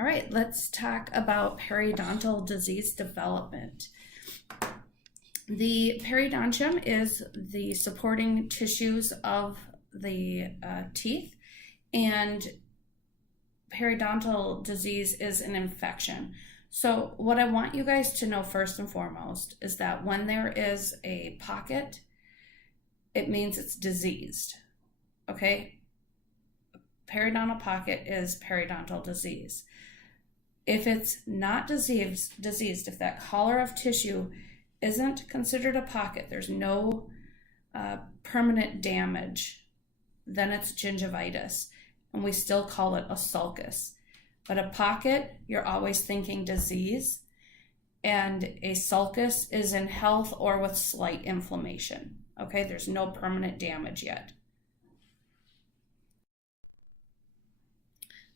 All right, let's talk about periodontal disease development. The periodontium is the supporting tissues of the teeth, and periodontal disease is an infection. So what I want you guys to know first and foremost is that when there is a pocket, it means it's diseased, okay? Periodontal pocket is periodontal disease. If it's not diseased, if that collar of tissue isn't considered a pocket, there's no permanent damage, then it's gingivitis, and we still call it a sulcus. But a pocket, you're always thinking disease, and a sulcus is in health or with slight inflammation. Okay, there's no permanent damage yet.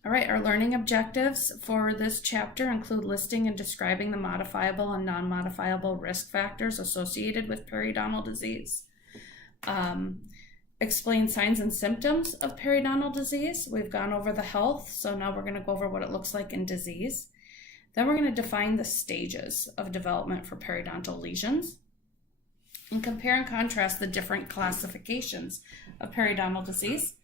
All right, our learning objectives for this chapter include listing and describing the modifiable and non-modifiable risk factors associated with periodontal disease. Explain signs and symptoms of periodontal disease. We've gone over the health, so now we're going to go over what it looks like in disease. Then we're going to define the stages of development for periodontal lesions and compare and contrast the different classifications of periodontal disease.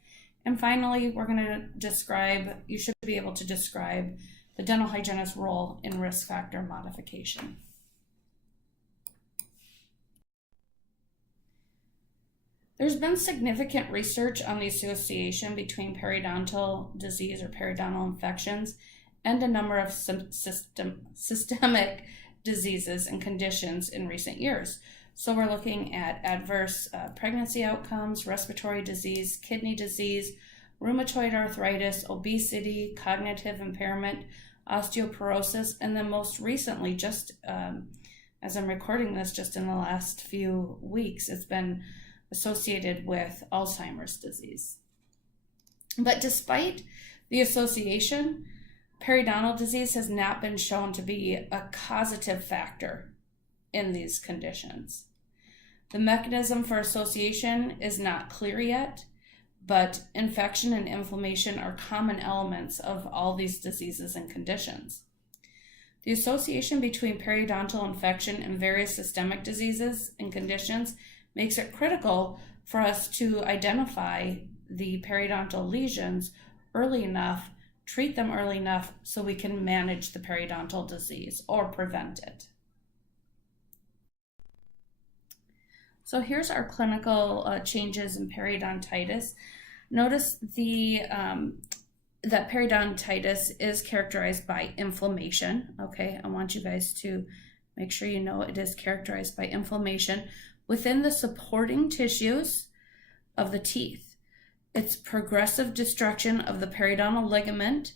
And finally, we're going to describe, you should be able to describe the dental hygienist's role in risk factor modification. There's been significant research on the association between periodontal disease or periodontal infections and a number of systemic diseases and conditions in recent years. So we're looking at adverse pregnancy outcomes, respiratory disease, kidney disease, rheumatoid arthritis, obesity, cognitive impairment, osteoporosis, and then most recently, just as I'm recording this, just in the last few weeks, it's been associated with Alzheimer's disease. But despite the association, periodontal disease has not been shown to be a causative factor in these conditions. The mechanism for association is not clear yet, but infection and inflammation are common elements of all these diseases and conditions. The association between periodontal infection and various systemic diseases and conditions makes it critical for us to identify the periodontal lesions early enough, treat them early enough so we can manage the periodontal disease or prevent it. So here's our clinical changes in periodontitis. Notice that periodontitis is characterized by inflammation. Okay, I want you guys to make sure you know it is characterized by inflammation within the supporting tissues of the teeth. It's progressive destruction of the periodontal ligament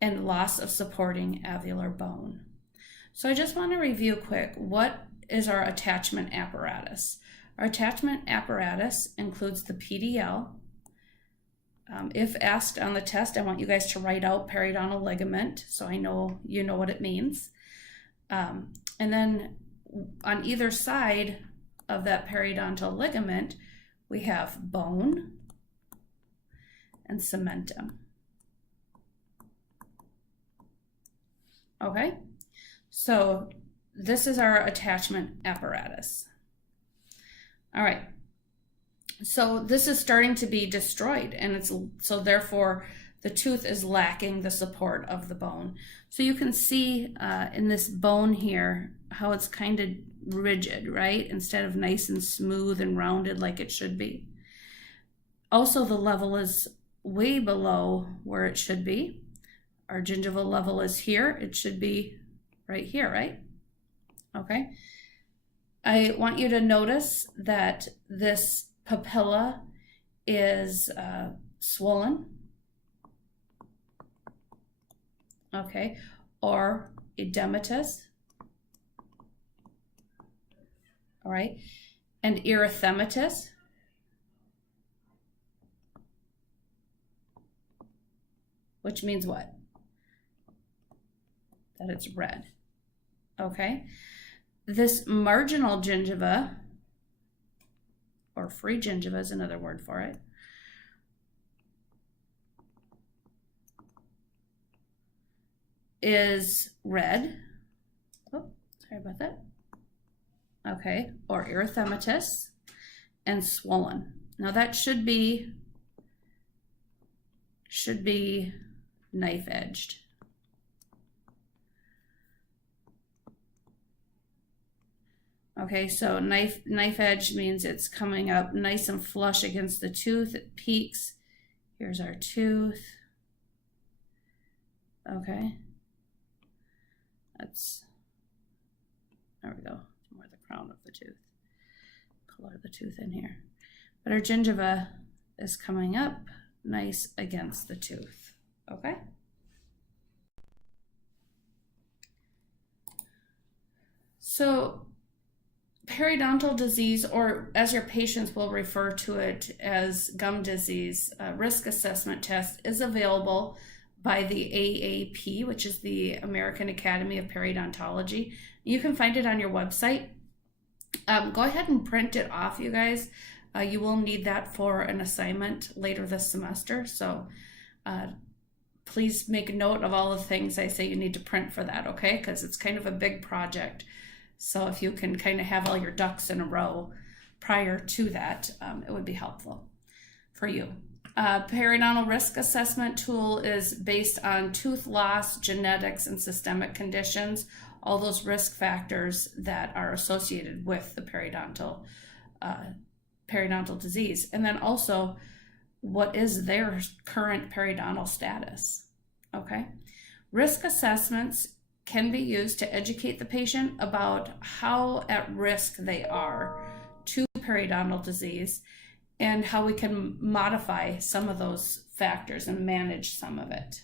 and loss of supporting alveolar bone. So I just want to review quick what is our attachment apparatus. Our attachment apparatus includes the PDL. If asked on the test, I want you guys to write out periodontal ligament so I know you know what it means. And then on either side of that periodontal ligament, we have bone and cementum. Okay, so this is our attachment apparatus. All right, so this is starting to be destroyed, and so therefore the tooth is lacking the support of the bone. So you can see in this bone here how it's kind of rigid, right? Instead of nice and smooth and rounded like it should be. Also, the level is way below where it should be. Our gingival level is here. It should be right here, right? Okay. I want you to notice that this papilla is swollen, okay, or edematous, all right, and erythematous, which means what? That it's red, okay? This marginal gingiva, or free gingiva is another word for it, is red. Oh, sorry about that. Okay, or erythematous and swollen. Now that should be knife edged. Okay, so knife edge means it's coming up nice and flush against the tooth. It peaks. Here's our tooth. Okay. There we go. More the crown of the tooth. Color the tooth in here. But our gingiva is coming up nice against the tooth. Okay? So periodontal disease, or as your patients will refer to it as gum disease, risk assessment test is available by the AAP, which is the American Academy of Periodontology. You can find it on your website. Go ahead and print it off, you guys. You will need that for an assignment later this semester. So please make note of all the things I say you need to print for that, okay? Because it's kind of a big project. So if you can kind of have all your ducks in a row prior to that, it would be helpful for you. Periodontal risk assessment tool is based on tooth loss, genetics, and systemic conditions, all those risk factors that are associated with the periodontal disease. And then also, what is their current periodontal status, okay? Risk assessments can be used to educate the patient about how at risk they are to periodontal disease and how we can modify some of those factors and manage some of it.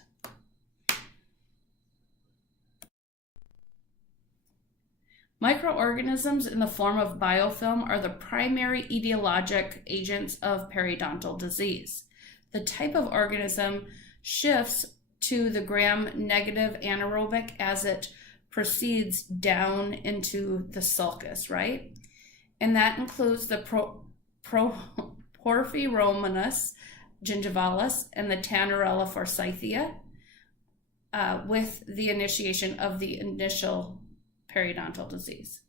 Microorganisms in the form of biofilm are the primary etiologic agents of periodontal disease. The type of organism shifts to the gram-negative anaerobic as it proceeds down into the sulcus, right? And that includes the Porphyromonas gingivalis and the Tannarella forsythia with the initiation of the initial periodontal disease.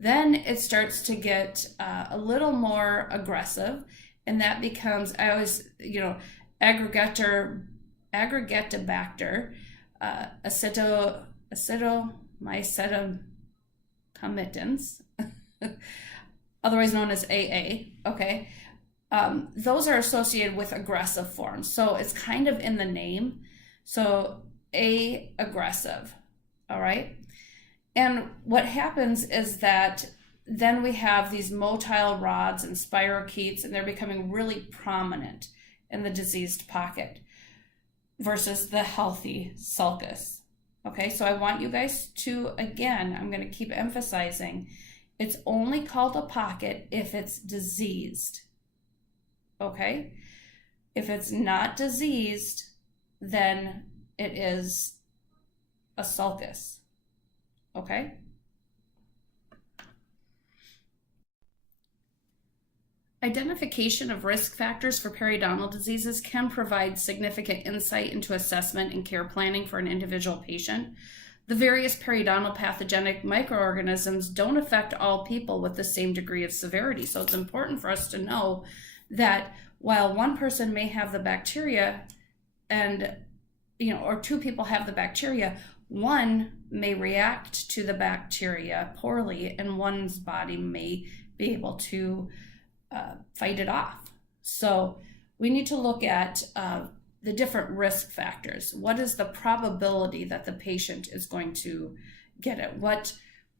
Then it starts to get a little more aggressive, and that becomes, I always, Aggregatobacter, Acetomacetamcomitans, otherwise known as AA, okay? Those are associated with aggressive forms. So it's kind of in the name. So aggressive, all right? And what happens is that then we have these motile rods and spirochetes, and they're becoming really prominent in the diseased pocket versus the healthy sulcus. Okay, so I want you guys to, again, I'm going to keep emphasizing, it's only called a pocket if it's diseased. Okay, if it's not diseased, then it is a sulcus. Okay. Identification of risk factors for periodontal diseases can provide significant insight into assessment and care planning for an individual patient. The various periodontal pathogenic microorganisms don't affect all people with the same degree of severity. So it's important for us to know that while one person may have the bacteria and, or two people have the bacteria, one may react to the bacteria poorly and one's body may be able to fight it off. So we need to look at the different risk factors. What is the probability that the patient is going to get it? What's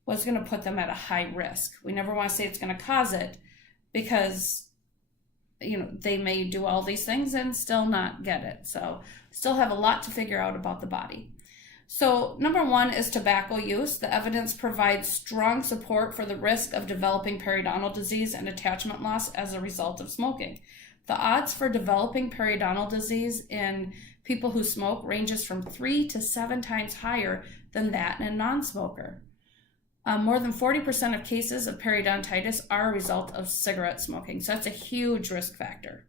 going to put them at a high risk? We never want to say it's going to cause it, because they may do all these things and still not get it. So still have a lot to figure out about the body. So number one is tobacco use. The evidence provides strong support for the risk of developing periodontal disease and attachment loss as a result of smoking. The odds for developing periodontal disease in people who smoke ranges from 3 to 7 times higher than that in a non-smoker. More than 40% of cases of periodontitis are a result of cigarette smoking. So that's a huge risk factor.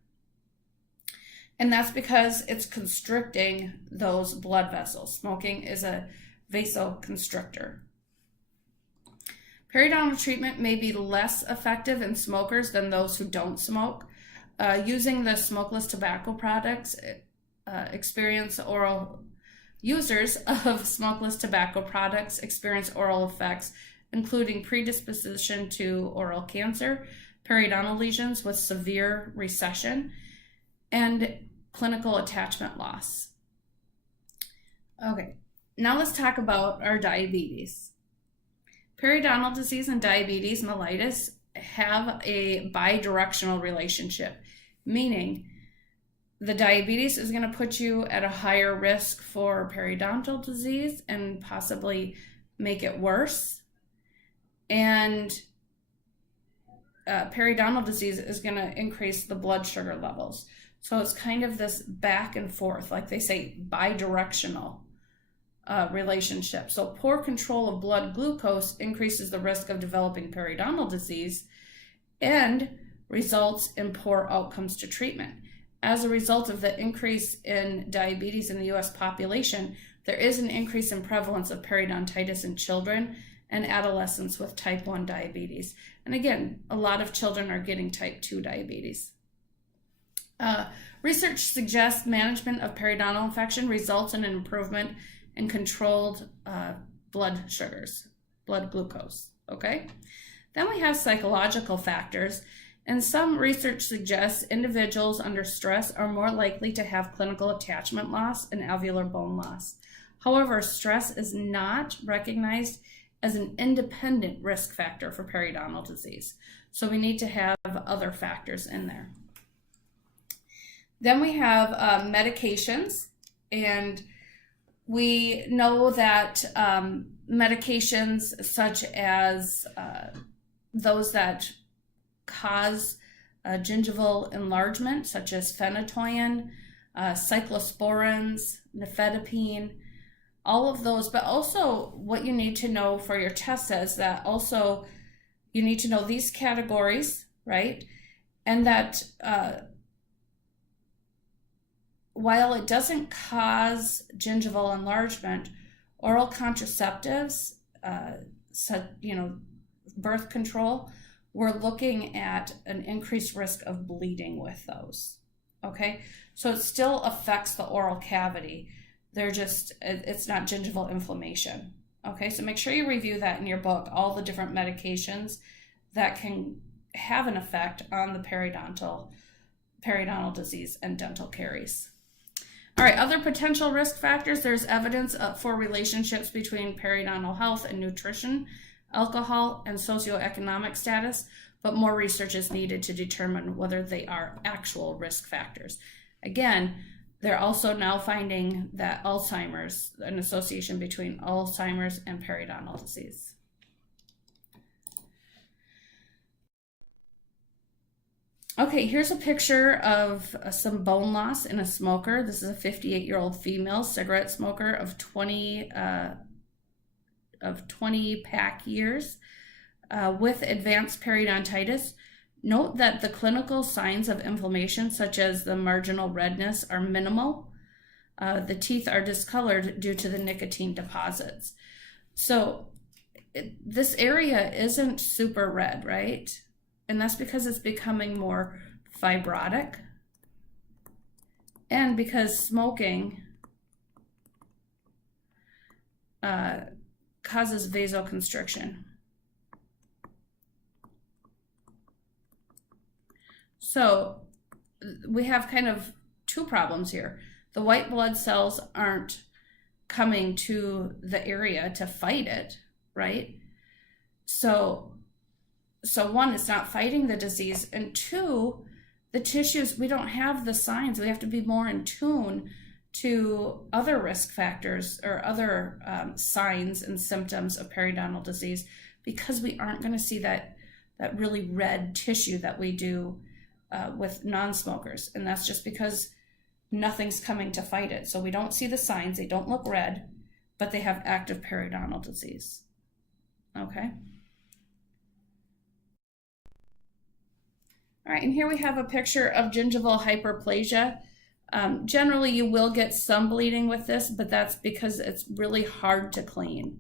And that's because it's constricting those blood vessels. Smoking is a vasoconstrictor. Periodontal treatment may be less effective in smokers than those who don't smoke. Using the smokeless tobacco products, users of smokeless tobacco products experience oral effects, including predisposition to oral cancer, periodontal lesions with severe recession, and clinical attachment loss. Okay, now let's talk about our diabetes. Periodontal disease and diabetes mellitus have a bidirectional relationship, meaning the diabetes is going to put you at a higher risk for periodontal disease and possibly make it worse. And periodontal disease is going to increase the blood sugar levels. So it's kind of this back and forth, like they say, bidirectional relationship. So poor control of blood glucose increases the risk of developing periodontal disease and results in poor outcomes to treatment. As a result of the increase in diabetes in the U.S. population, there is an increase in prevalence of periodontitis in children and adolescents with type 1 diabetes. And again, a lot of children are getting type 2 diabetes. Research suggests management of periodontal infection results in an improvement in controlled blood sugars, blood glucose, okay? Then we have psychological factors. And some research suggests individuals under stress are more likely to have clinical attachment loss and alveolar bone loss. However, stress is not recognized as an independent risk factor for periodontal disease. So we need to have other factors in there. Then we have medications, and we know that medications such as those that cause gingival enlargement, such as phenytoin, cyclosporins, nifedipine, all of those. But also what you need to know for your test says that also you need to know these categories, right? And that while it doesn't cause gingival enlargement, oral contraceptives, birth control, we're looking at an increased risk of bleeding with those, okay? So it still affects the oral cavity. It's not gingival inflammation, okay? So make sure you review that in your book, all the different medications that can have an effect on the periodontal disease and dental caries. All right, other potential risk factors, there's evidence for relationships between periodontal health and nutrition, alcohol, and socioeconomic status, but more research is needed to determine whether they are actual risk factors. Again, they're also now finding that Alzheimer's, an association between Alzheimer's and periodontal disease. Okay, here's a picture of some bone loss in a smoker. This is a 58-year-old female cigarette smoker of 20 pack years with advanced periodontitis. Note that the clinical signs of inflammation, such as the marginal redness, are minimal. The teeth are discolored due to the nicotine deposits. So this area isn't super red, right? And that's because it's becoming more fibrotic and because smoking causes vasoconstriction. So we have kind of two problems here. The white blood cells aren't coming to the area to fight it, right? So one, it's not fighting the disease, and two, the tissues, we don't have the signs. We have to be more in tune to other risk factors or other signs and symptoms of periodontal disease, because we aren't going to see that really red tissue that we do with non-smokers. And that's just because nothing's coming to fight it. So we don't see the signs. They don't look red, but they have active periodontal disease. Okay. All right, and here we have a picture of gingival hyperplasia. Generally, you will get some bleeding with this, but that's because it's really hard to clean.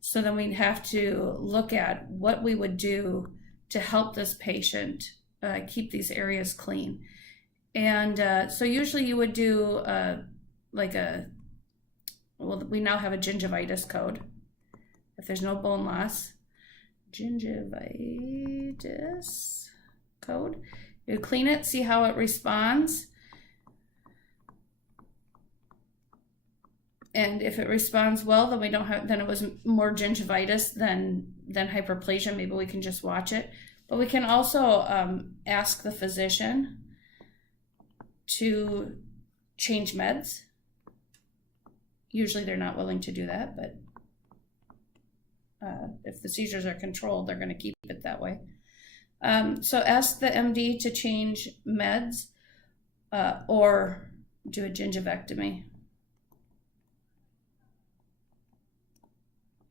So then we'd have to look at what we would do to help this patient keep these areas clean. And so usually you would do we now have a gingivitis code. If there's no bone loss, gingivitis code. You clean it, see how it responds. And if it responds well, then then it was more gingivitis than hyperplasia. Maybe we can just watch it. But we can also ask the physician to change meds. Usually they're not willing to do that, but if the seizures are controlled, they're going to keep it that way. So ask the MD to change meds or do a gingivectomy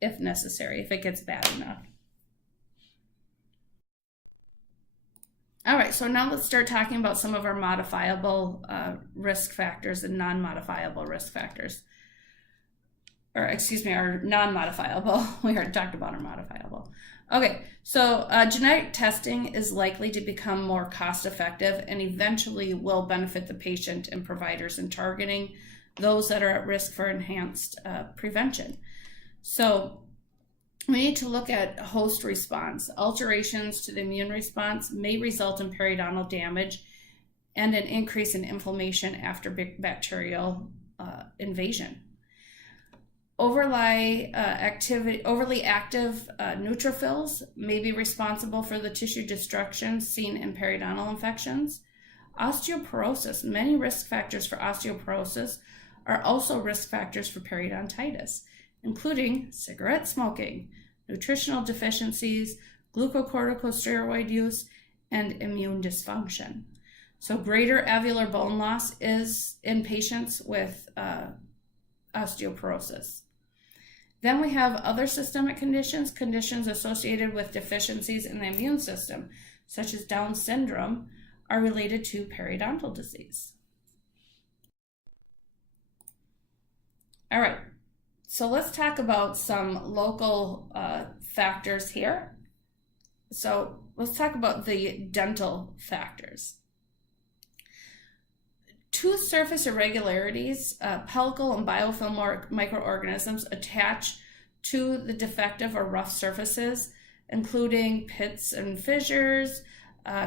if necessary, if it gets bad enough. All right, so now let's start talking about some of our modifiable risk factors and non-modifiable risk factors. Or excuse me, our non-modifiable. We already talked about our modifiable. Okay, so genetic testing is likely to become more cost-effective and eventually will benefit the patient and providers in targeting those that are at risk for enhanced prevention. So we need to look at host response. Alterations to the immune response may result in periodontal damage and an increase in inflammation after bacterial invasion. Overly active neutrophils may be responsible for the tissue destruction seen in periodontal infections. Osteoporosis, many risk factors for osteoporosis are also risk factors for periodontitis, including cigarette smoking, nutritional deficiencies, glucocorticosteroid use, and immune dysfunction. So greater alveolar bone loss is in patients with osteoporosis. Then we have other systemic conditions associated with deficiencies in the immune system, such as Down syndrome, are related to periodontal disease. All right, so let's talk about some local factors here. So let's talk about the dental factors. Tooth surface irregularities, pellicle and biofilm microorganisms attach to the defective or rough surfaces, including pits and fissures,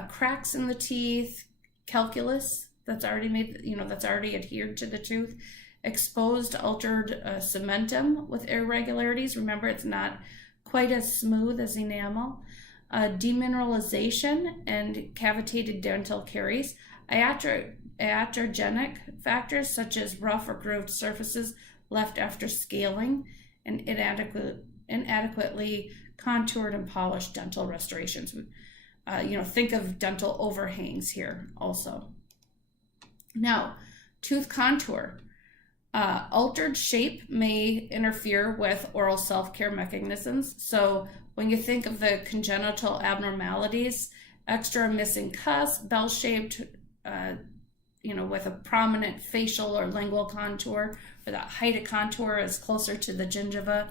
cracks in the teeth, calculus that's already adhered to the tooth, exposed altered cementum with irregularities. Remember, it's not quite as smooth as enamel. Demineralization and cavitated dental caries. Iatrogenic factors such as rough or grooved surfaces left after scaling, and inadequately contoured and polished dental restorations. Think of dental overhangs here also. Now, tooth contour. Altered shape may interfere with oral self-care mechanisms. So when you think of the congenital abnormalities, extra missing cusp, bell-shaped, with a prominent facial or lingual contour, where that height of contour is closer to the gingiva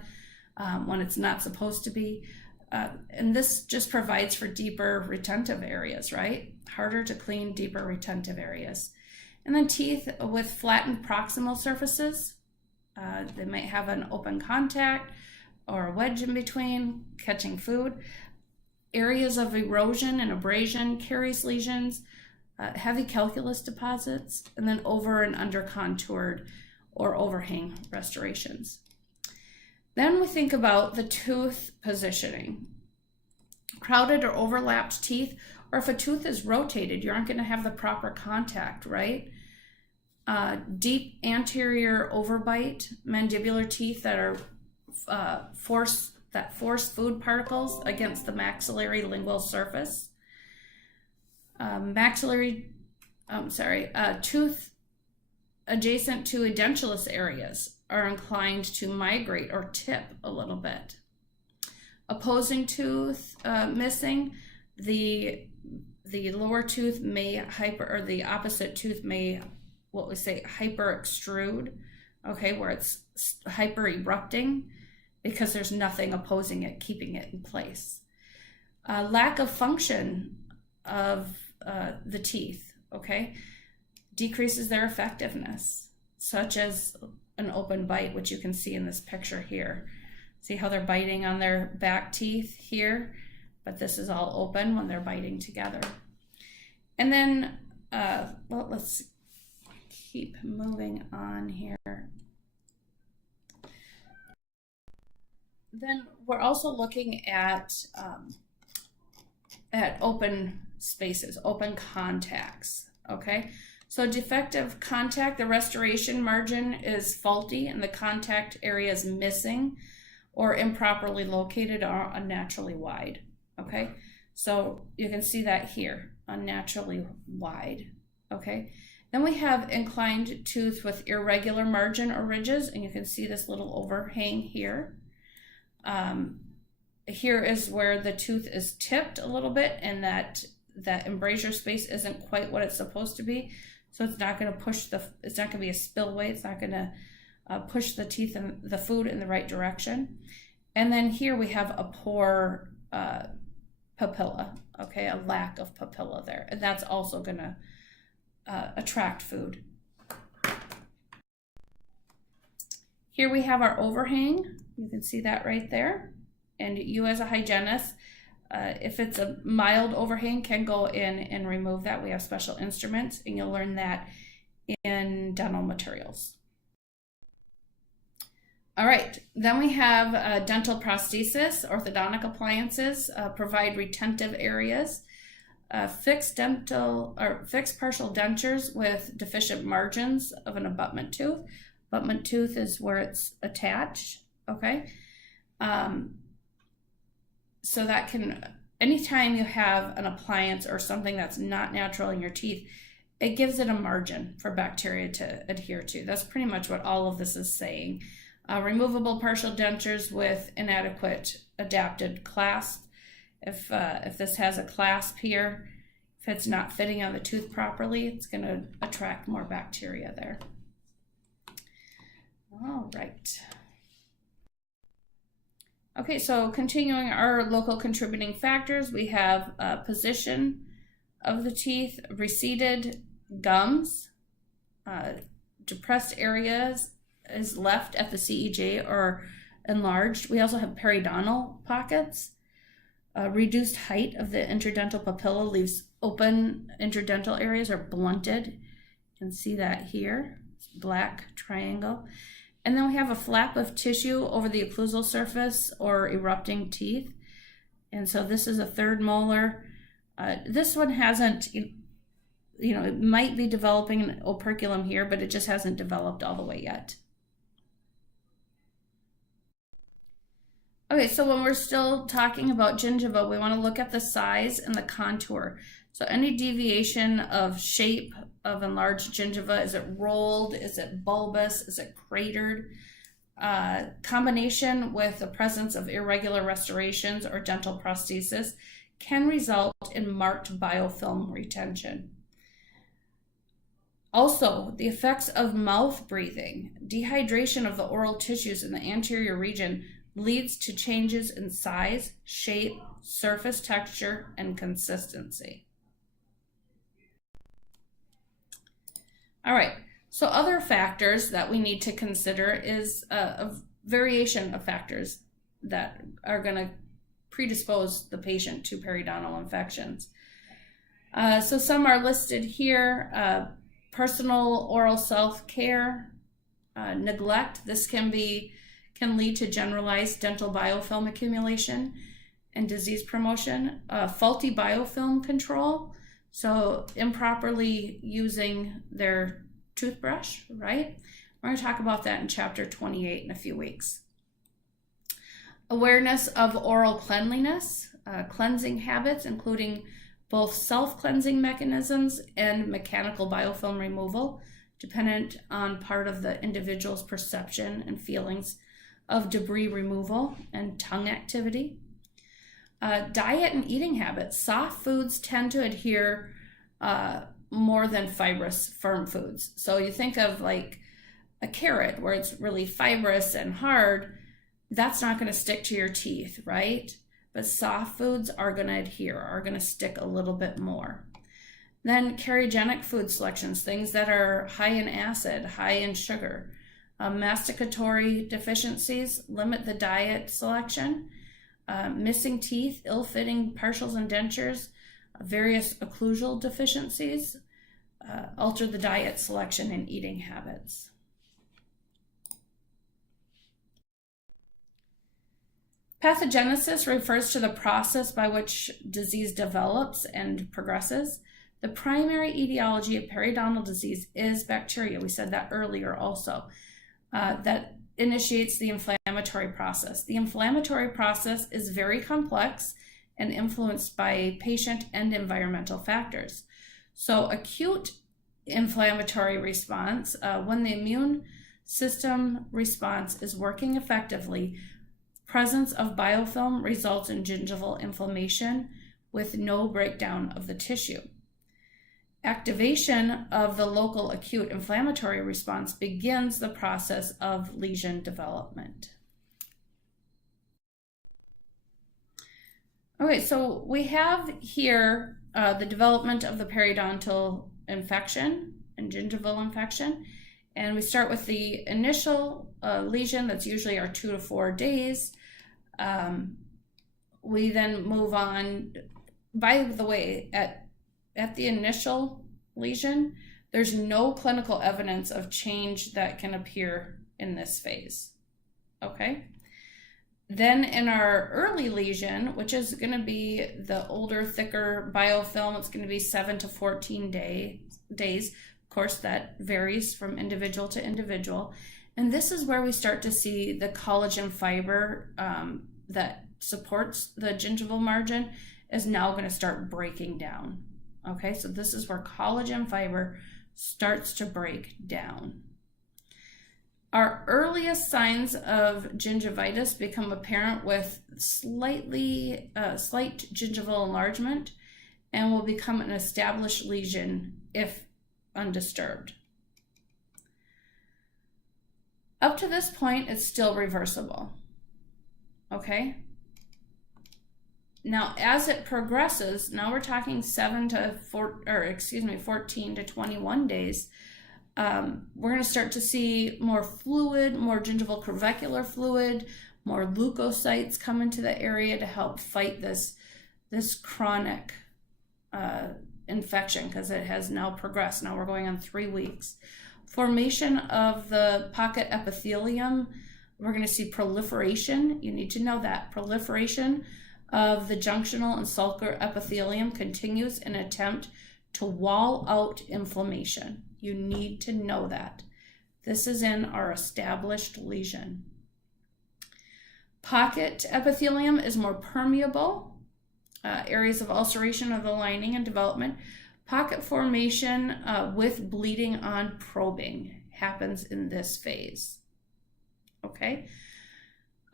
when it's not supposed to be. And this just provides for deeper retentive areas, right? Harder to clean, deeper retentive areas. And then teeth with flattened proximal surfaces. They might have an open contact or a wedge in between, catching food. Areas of erosion and abrasion, caries lesions, heavy calculus deposits, and then over and under contoured or overhang restorations. Then we think about the tooth positioning. Crowded or overlapped teeth, or if a tooth is rotated, you aren't going to have the proper contact, right? Deep anterior overbite, mandibular teeth that are force food particles against the maxillary lingual surface. Tooth adjacent to edentulous areas are inclined to migrate or tip a little bit. Opposing tooth missing, the lower tooth may the opposite tooth may what we say hyper extrude, okay, where it's hyper erupting because there's nothing opposing it, keeping it in place. Lack of function of the teeth, okay, decreases their effectiveness, such as an open bite, which you can see in this picture here. See how they're biting on their back teeth here, but this is all open when they're biting together. And then, well, let's keep moving on here. Then we're also looking at open spaces, open contacts, okay? So defective contact, the restoration margin is faulty and the contact area is missing or improperly located or unnaturally wide, okay? So you can see that here, unnaturally wide, okay? Then we have inclined tooth with irregular margin or ridges, and you can see this little overhang here. Here is where the tooth is tipped a little bit and that embrasure space isn't quite what it's supposed to be. So it's not going to push it's not going to be a spillway. It's not going to push the teeth and the food in the right direction. And then here we have a poor papilla, okay, a lack of papilla there. And that's also going to attract food. Here we have our overhang. You can see that right there. And you as a hygienist, if it's a mild overhang, can go in and remove that. We have special instruments, and you'll learn that in dental materials. All right, then we have dental prosthesis. Orthodontic appliances provide retentive areas. Fixed partial dentures with deficient margins of an abutment tooth. Abutment tooth is where it's attached, okay? So that can, anytime you have an appliance or something that's not natural in your teeth, it gives it a margin for bacteria to adhere to. That's pretty much what all of this is saying. Removable partial dentures with inadequate adapted clasp. If this has a clasp here, if it's not fitting on the tooth properly, it's going to attract more bacteria there. All right. Okay, so continuing our local contributing factors, we have position of the teeth, receded gums, depressed areas is left at the CEJ or enlarged. We also have periodontal pockets. Reduced height of the interdental papilla leaves open interdental areas are blunted. You can see that here, black triangle. And then we have a flap of tissue over the occlusal surface or erupting teeth. And so this is a third molar. This one hasn't, it might be developing an operculum here, but it just hasn't developed all the way yet. Okay, so when we're still talking about gingiva, we want to look at the size and the contour. So any deviation of shape of enlarged gingiva, is it rolled, is it bulbous, is it cratered? Combination with the presence of irregular restorations or dental prosthesis can result in marked biofilm retention. Also, the effects of mouth breathing, dehydration of the oral tissues in the anterior region leads to changes in size, shape, surface texture, and consistency. All right, so other factors that we need to consider is a variation of factors that are going to predispose the patient to periodontal infections. So some are listed here. Personal oral self-care, neglect. This can lead to generalized dental biofilm accumulation and disease promotion. Faulty biofilm control, so improperly using their toothbrush, right? We're going to talk about that in chapter 28 in a few weeks. Awareness of oral cleanliness, cleansing habits, including both self-cleansing mechanisms and mechanical biofilm removal, dependent on part of the individual's perception and feelings of debris removal and tongue activity. Diet and eating habits. Soft foods tend to adhere more than fibrous firm foods. So you think of like a carrot where it's really fibrous and hard, that's not going to stick to your teeth, right? But soft foods are going to adhere, are going to stick a little bit more. Then carcinogenic food selections, things that are high in acid, high in sugar. Masticatory deficiencies, limit the diet selection. Missing teeth, ill-fitting partials and dentures, various occlusal deficiencies, alter the diet selection and eating habits. Pathogenesis refers to the process by which disease develops and progresses. The primary etiology of periodontal disease is bacteria. We said that earlier also. That initiates the inflammatory process. The inflammatory process is very complex and influenced by patient and environmental factors. So acute inflammatory response, when the immune system response is working effectively, presence of biofilm results in gingival inflammation with no breakdown of the tissue. Activation of the local acute inflammatory response begins the process of lesion development. Okay, so we have here the development of the periodontal infection and gingival infection. And we start with the initial lesion, that's usually our 2 to 4 days. We then move on. By the way, at the initial lesion, there's no clinical evidence of change that can appear in this phase, okay? Then in our early lesion, which is going to be the older, thicker biofilm, it's going to be 7 to 14 days. Of course, that varies from individual to individual. And this is where we start to see the collagen fiber that supports the gingival margin is now going to start breaking down. Okay, so this is where collagen fiber starts to break down. Our earliest signs of gingivitis become apparent with slight gingival enlargement and will become an established lesion if undisturbed. Up to this point, it's still reversible. Okay? Now, as it progresses, now we're talking 14 to 21 days. We're going to start to see more fluid, more gingival crevicular fluid, more leukocytes come into the area to help fight this chronic infection, because it has now progressed. Now we're going on 3 weeks. Formation of the pocket epithelium. We're going to see proliferation. You need to know that. Proliferation of the junctional and sulcar epithelium continues in an attempt to wall out inflammation. You need to know that. This is in our established lesion. Pocket epithelium is more permeable. Areas of ulceration of the lining and development. Pocket formation with bleeding on probing happens in this phase. Okay.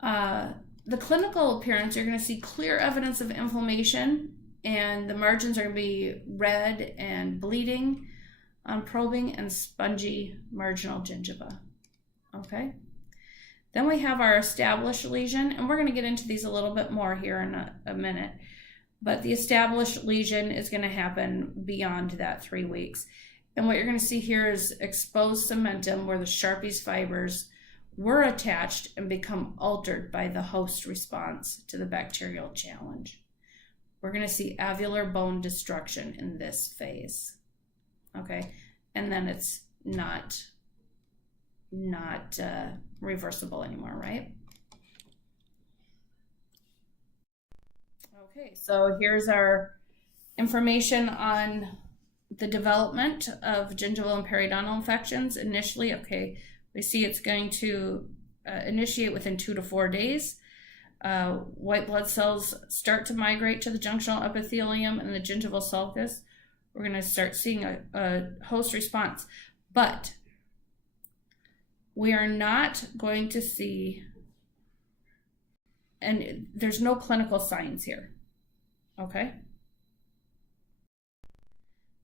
The clinical appearance, you're going to see clear evidence of inflammation, and the margins are going to be red and bleeding on probing and spongy marginal gingiva. Okay. Then we have our established lesion, and we're going to get into these a little bit more here in a minute. But the established lesion is going to happen beyond that 3 weeks. And what you're going to see here is exposed cementum where the Sharpie's fibers were attached and become altered by the host response to the bacterial challenge. We're going to see alveolar bone destruction in this phase. Okay, and then it's not reversible anymore, right? Okay, so here's our information on the development of gingival and periodontal infections. Initially, okay, we see it's going to initiate within 2 to 4 days. White blood cells start to migrate to the junctional epithelium and the gingival sulcus. We're going to start seeing a host response, but we are not going to see, and there's no clinical signs here, okay?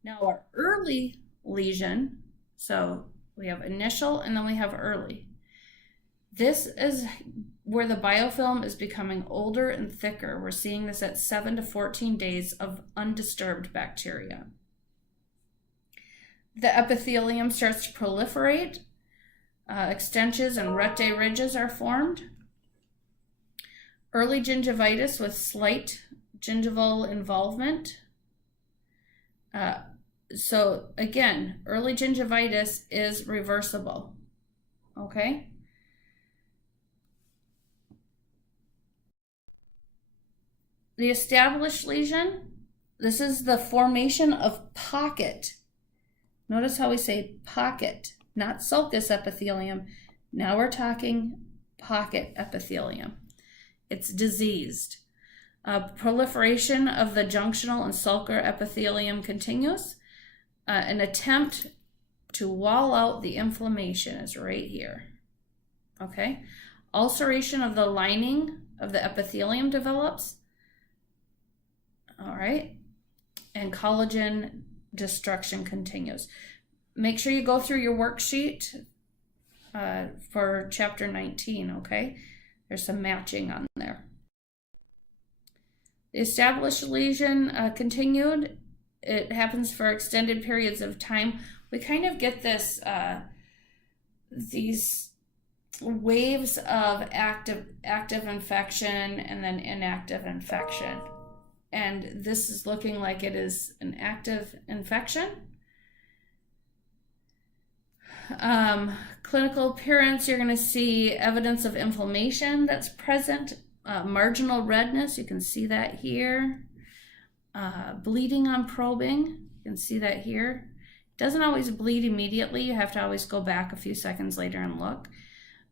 Now our early lesion, so we have initial and then we have early. This is where the biofilm is becoming older and thicker. We're seeing this at 7 to 14 days of undisturbed bacteria. The epithelium starts to proliferate. Extensions and rete ridges are formed. Early gingivitis with slight gingival involvement. So again, early gingivitis is reversible, okay? The established lesion, this is the formation of pocket. Notice how we say pocket, not sulcus epithelium. Now we're talking pocket epithelium. It's diseased. Proliferation of the junctional and sulcar epithelium continues. An attempt to wall out the inflammation is right here. Okay? Ulceration of the lining of the epithelium develops. All right? And collagen destruction continues. Make sure you go through your worksheet for chapter 19, okay? There's some matching on there. The established lesion continued. It happens for extended periods of time. We kind of get this, these waves of active infection and then inactive infection. And this is looking like it is an active infection. Clinical appearance, you're going to see evidence of inflammation that's present. Marginal redness, you can see that here. Bleeding on probing, you can see that here. It doesn't always bleed immediately. You have to always go back a few seconds later and look.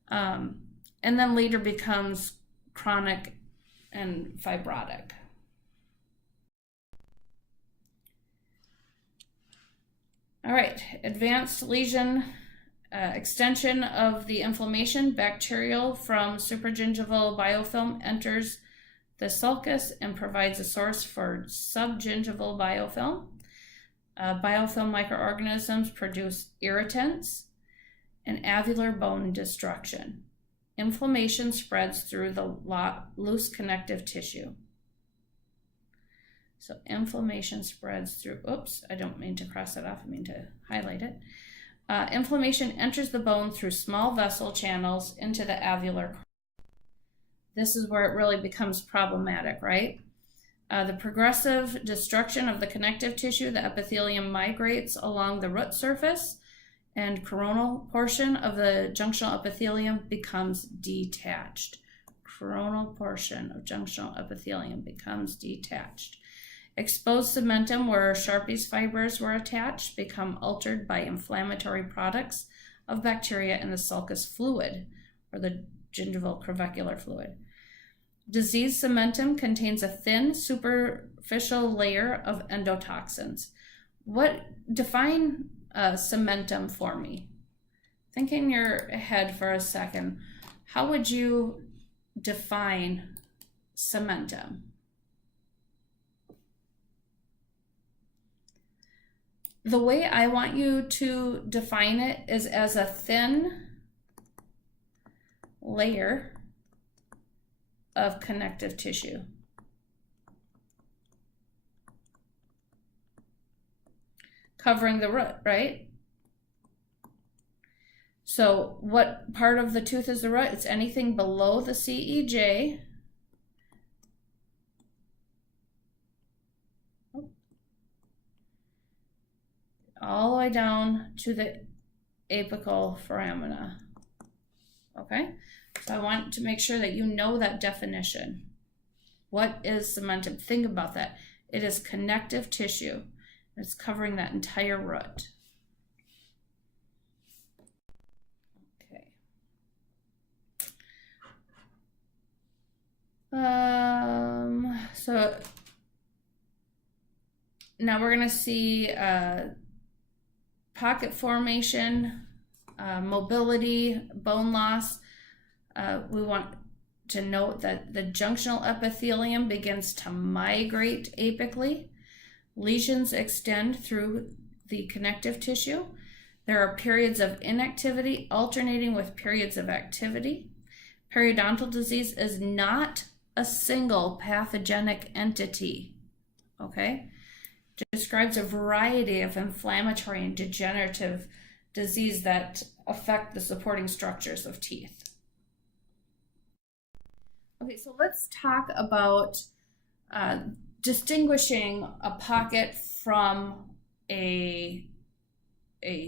And then later becomes chronic and fibrotic. All right, advanced lesion, extension of the inflammation, bacterial from supragingival biofilm enters the sulcus and provides a source for subgingival biofilm. Biofilm microorganisms produce irritants and alveolar bone destruction. Inflammation spreads through the loose connective tissue. So inflammation spreads through, oops, I don't mean to cross that off, I mean to highlight it. Inflammation enters the bone through small vessel channels into the alveolar cord. This is where it really becomes problematic, right? The progressive destruction of the connective tissue, the epithelium migrates along the root surface, and coronal portion of the junctional epithelium becomes detached. Coronal portion of junctional epithelium becomes detached. Exposed cementum, where Sharpie's fibers were attached, become altered by inflammatory products of bacteria in the sulcus fluid, or the gingival crevicular fluid. Diseased cementum contains a thin superficial layer of endotoxins. Define cementum for me? Think in your head for a second. How would you define cementum? The way I want you to define it is as a thin layer of connective tissue. Covering the root, right? So what part of the tooth is the root? It's anything below the CEJ. All the way down to the apical foramina. Okay? So I want to make sure that you know that definition. What is cementum? Think about that. It is connective tissue. It's covering that entire root. Okay. So now we're going to see pocket formation, mobility, bone loss. We want to note that the junctional epithelium begins to migrate apically. Lesions extend through the connective tissue. There are periods of inactivity alternating with periods of activity. Periodontal disease is not a single pathogenic entity, okay? It describes a variety of inflammatory and degenerative disease that affect the supporting structures of teeth. Okay, so let's talk about distinguishing a pocket from a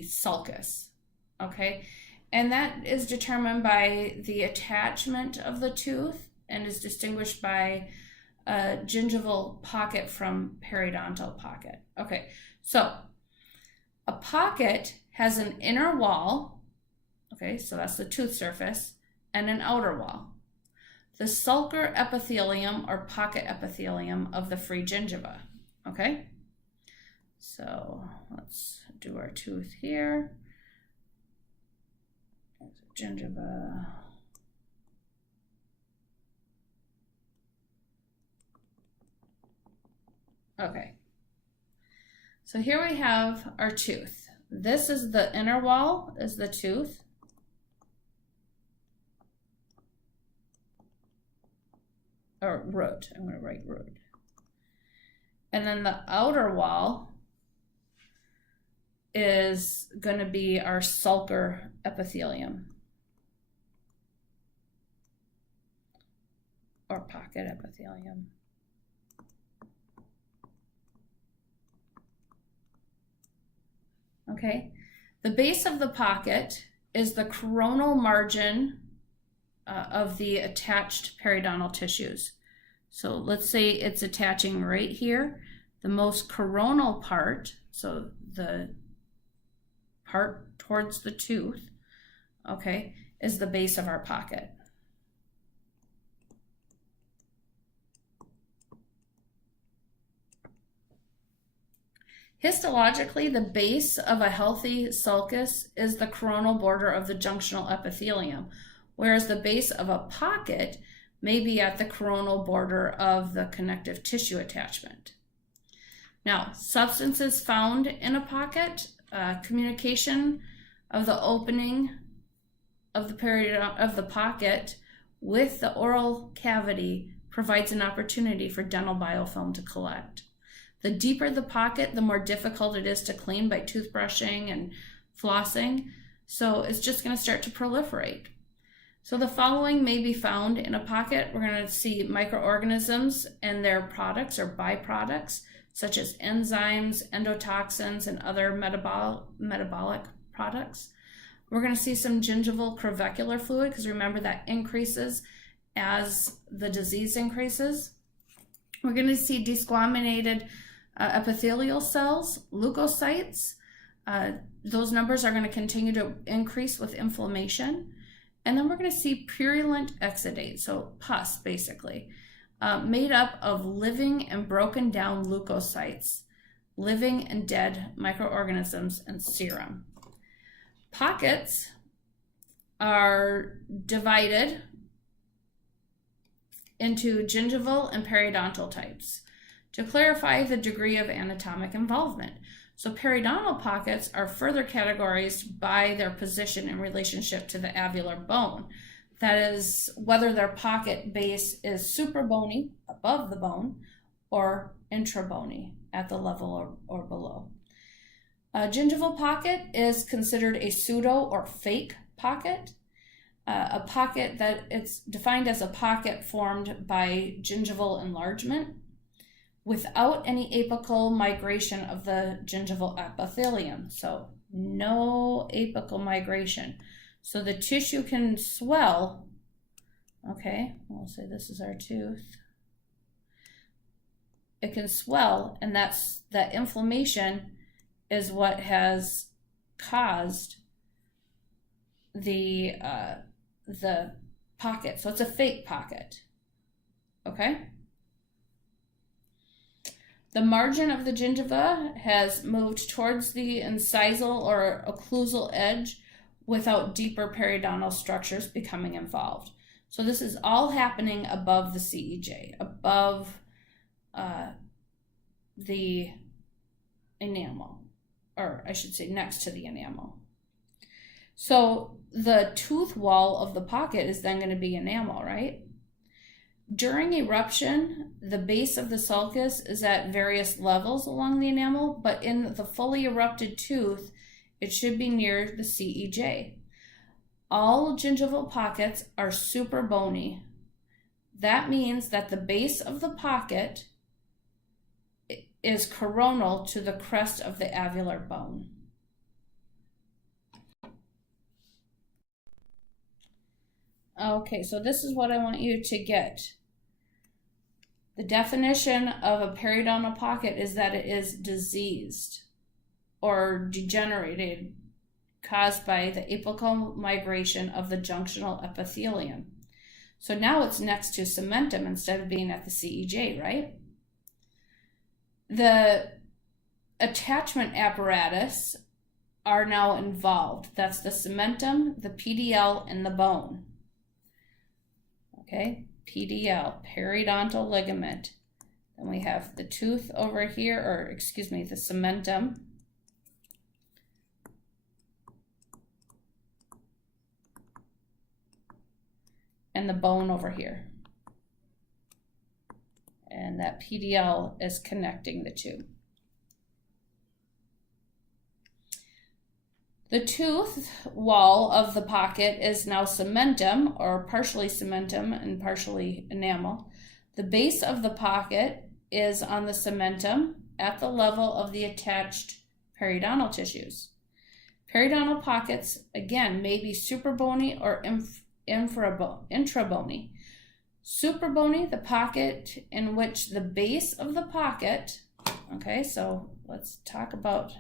sulcus, okay? And that is determined by the attachment of the tooth and is distinguished by a gingival pocket from periodontal pocket. Okay, so a pocket has an inner wall, okay, so that's the tooth surface, and an outer wall. The sulcar epithelium or pocket epithelium of the free gingiva, okay? So let's do our tooth here. There's a gingiva. Okay. So here we have our tooth. This is the inner wall, is the tooth. Or root, I'm going to write root. And then the outer wall is going to be our sulcar epithelium or pocket epithelium. Okay, the base of the pocket is the coronal margin of the attached periodontal tissues. So let's say it's attaching right here. The most coronal part, so the part towards the tooth, okay, is the base of our pocket. Histologically, the base of a healthy sulcus is the coronal border of the junctional epithelium, whereas the base of a pocket may be at the coronal border of the connective tissue attachment. Now, substances found in a pocket, communication of the opening of the pocket with the oral cavity provides an opportunity for dental biofilm to collect. The deeper the pocket, the more difficult it is to clean by toothbrushing and flossing, so it's just going to start to proliferate. So the following may be found in a pocket. We're going to see microorganisms and their products or byproducts, such as enzymes, endotoxins, and other metabolic products. We're going to see some gingival crevicular fluid, because remember that increases as the disease increases. We're going to see desquaminated epithelial cells, leukocytes. Those numbers are going to continue to increase with inflammation. And then we're going to see purulent exudate, so pus basically, made up of living and broken down leukocytes, living and dead microorganisms, and serum. Pockets are divided into gingival and periodontal types to clarify the degree of anatomic involvement. So periodontal pockets are further categorized by their position in relationship to the alveolar bone. That is, whether their pocket base is suprabony, above the bone, or intrabony, at the level or below. A gingival pocket is considered a pseudo or fake pocket. A pocket that it's defined as a pocket formed by gingival enlargement without any apical migration of the gingival epithelium. So no apical migration. So the tissue can swell. Okay, we'll say this is our tooth. It can swell, and that inflammation is what has caused the pocket. So it's a fake pocket. Okay? The margin of the gingiva has moved towards the incisal or occlusal edge without deeper periodontal structures becoming involved. So this is all happening above the CEJ, above the enamel, or I should say next to the enamel. So the tooth wall of the pocket is then going to be enamel, right? During eruption, the base of the sulcus is at various levels along the enamel, but in the fully erupted tooth, it should be near the CEJ. All gingival pockets are super bony. That means that the base of the pocket is coronal to the crest of the alveolar bone. Okay, so this is what I want you to get. The definition of a periodontal pocket is that it is diseased or degenerated, caused by the apical migration of the junctional epithelium. So now it's next to cementum instead of being at the CEJ, right? The attachment apparatus are now involved. That's the cementum, the PDL, and the bone. Okay, PDL, periodontal ligament. Then we have the tooth over here, or excuse me, the cementum. And the bone over here. And that PDL is connecting the two. The tooth wall of the pocket is now cementum, or partially cementum and partially enamel. The base of the pocket is on the cementum at the level of the attached periodontal tissues. Periodontal pockets, again, may be superbony or intrabony. Superbony, the pocket in which the base of the pocket, okay, so let's talk about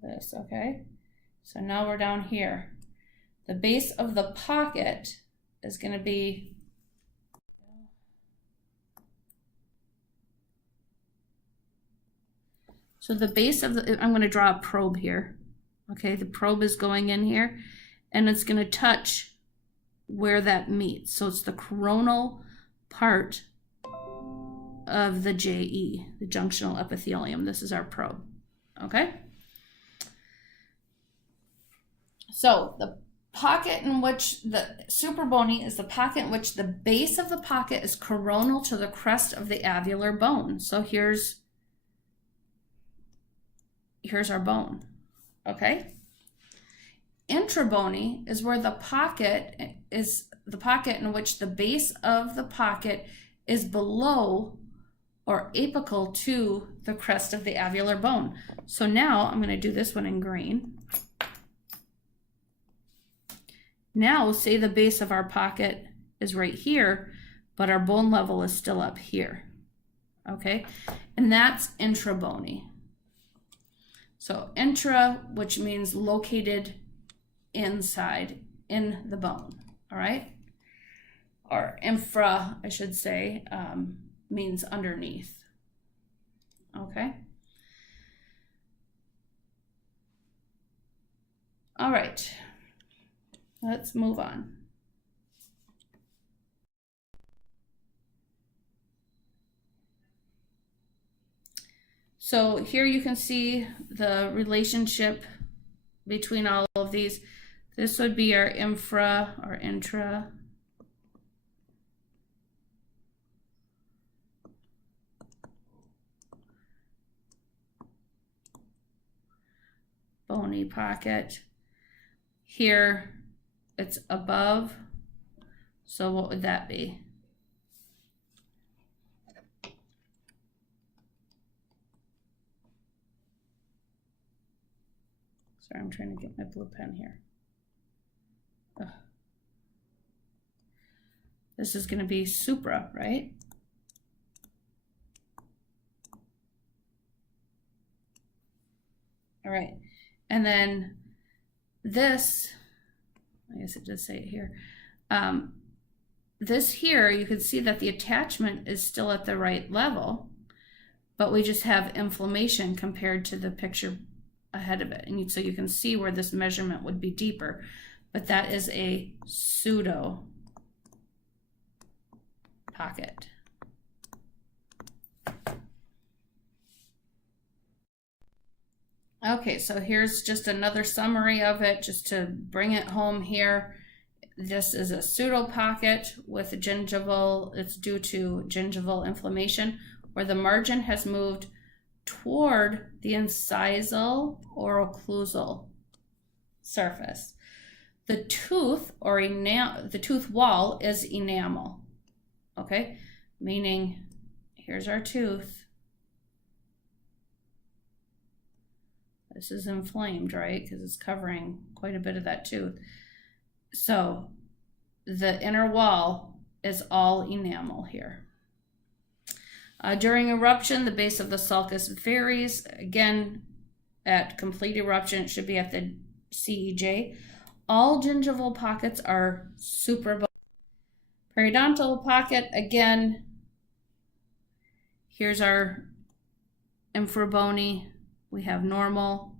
this, okay? So now we're down here. The base of the pocket is going to be so the base of the, I'm going to draw a probe here. Okay, the probe is going in here and it's going to touch where that meets. So it's the coronal part of the JE, the junctional epithelium. This is our probe. Okay? So the pocket in which the superbony is the pocket in which the base of the pocket is coronal to the crest of the alveolar bone. So here's our bone. Okay? Intrabony is where the pocket is the pocket in which the base of the pocket is below or apical to the crest of the alveolar bone. So now I'm going to do this one in green. Now say the base of our pocket is right here, but our bone level is still up here. Okay? And that's intrabony. So intra, which means located inside in the bone, all right? Or infra, I should say, means underneath, okay? All right, let's move on. So here you can see the relationship between all of these. This would be our infra or intra. Bony pocket. Here it's above. So what would that be? Sorry, I'm trying to get my blue pen here. Ugh. This is going to be supra, right? All right. And then this, I guess it does say it here. This here, you can see that the attachment is still at the right level, but we just have inflammation compared to the picture ahead of it. And so you can see where this measurement would be deeper, but that is a pseudo pocket. Okay, so here's just another summary of it, just to bring it home here. This is a pseudopocket with gingival. It's due to gingival inflammation, where the margin has moved toward the incisal or occlusal surface. The tooth or the tooth wall is enamel. Okay, meaning here's our tooth. This is inflamed, right? Because it's covering quite a bit of that tooth. So the inner wall is all enamel here. During eruption, the base of the sulcus varies. Again, at complete eruption, it should be at the CEJ. All gingival pockets are suprabony. Periodontal pocket, again, here's our infrabony. We have normal,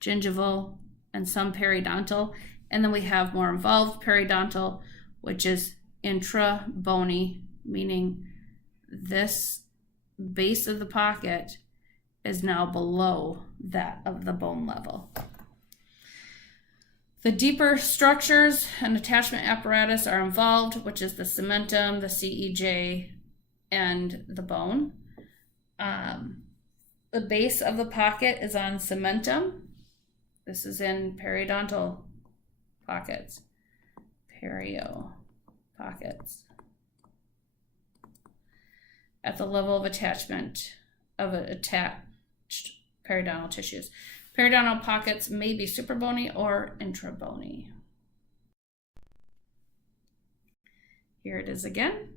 gingival, and some periodontal. And then we have more involved periodontal, which is intrabony, meaning this base of the pocket is now below that of the bone level. The deeper structures and attachment apparatus are involved, which is the cementum, the CEJ, and the bone. The base of the pocket is on cementum. This is in periodontal pockets. Perio pockets. At the level of attachment of attached periodontal tissues. Periodontal pockets may be suprabony or intrabony. Here it is again.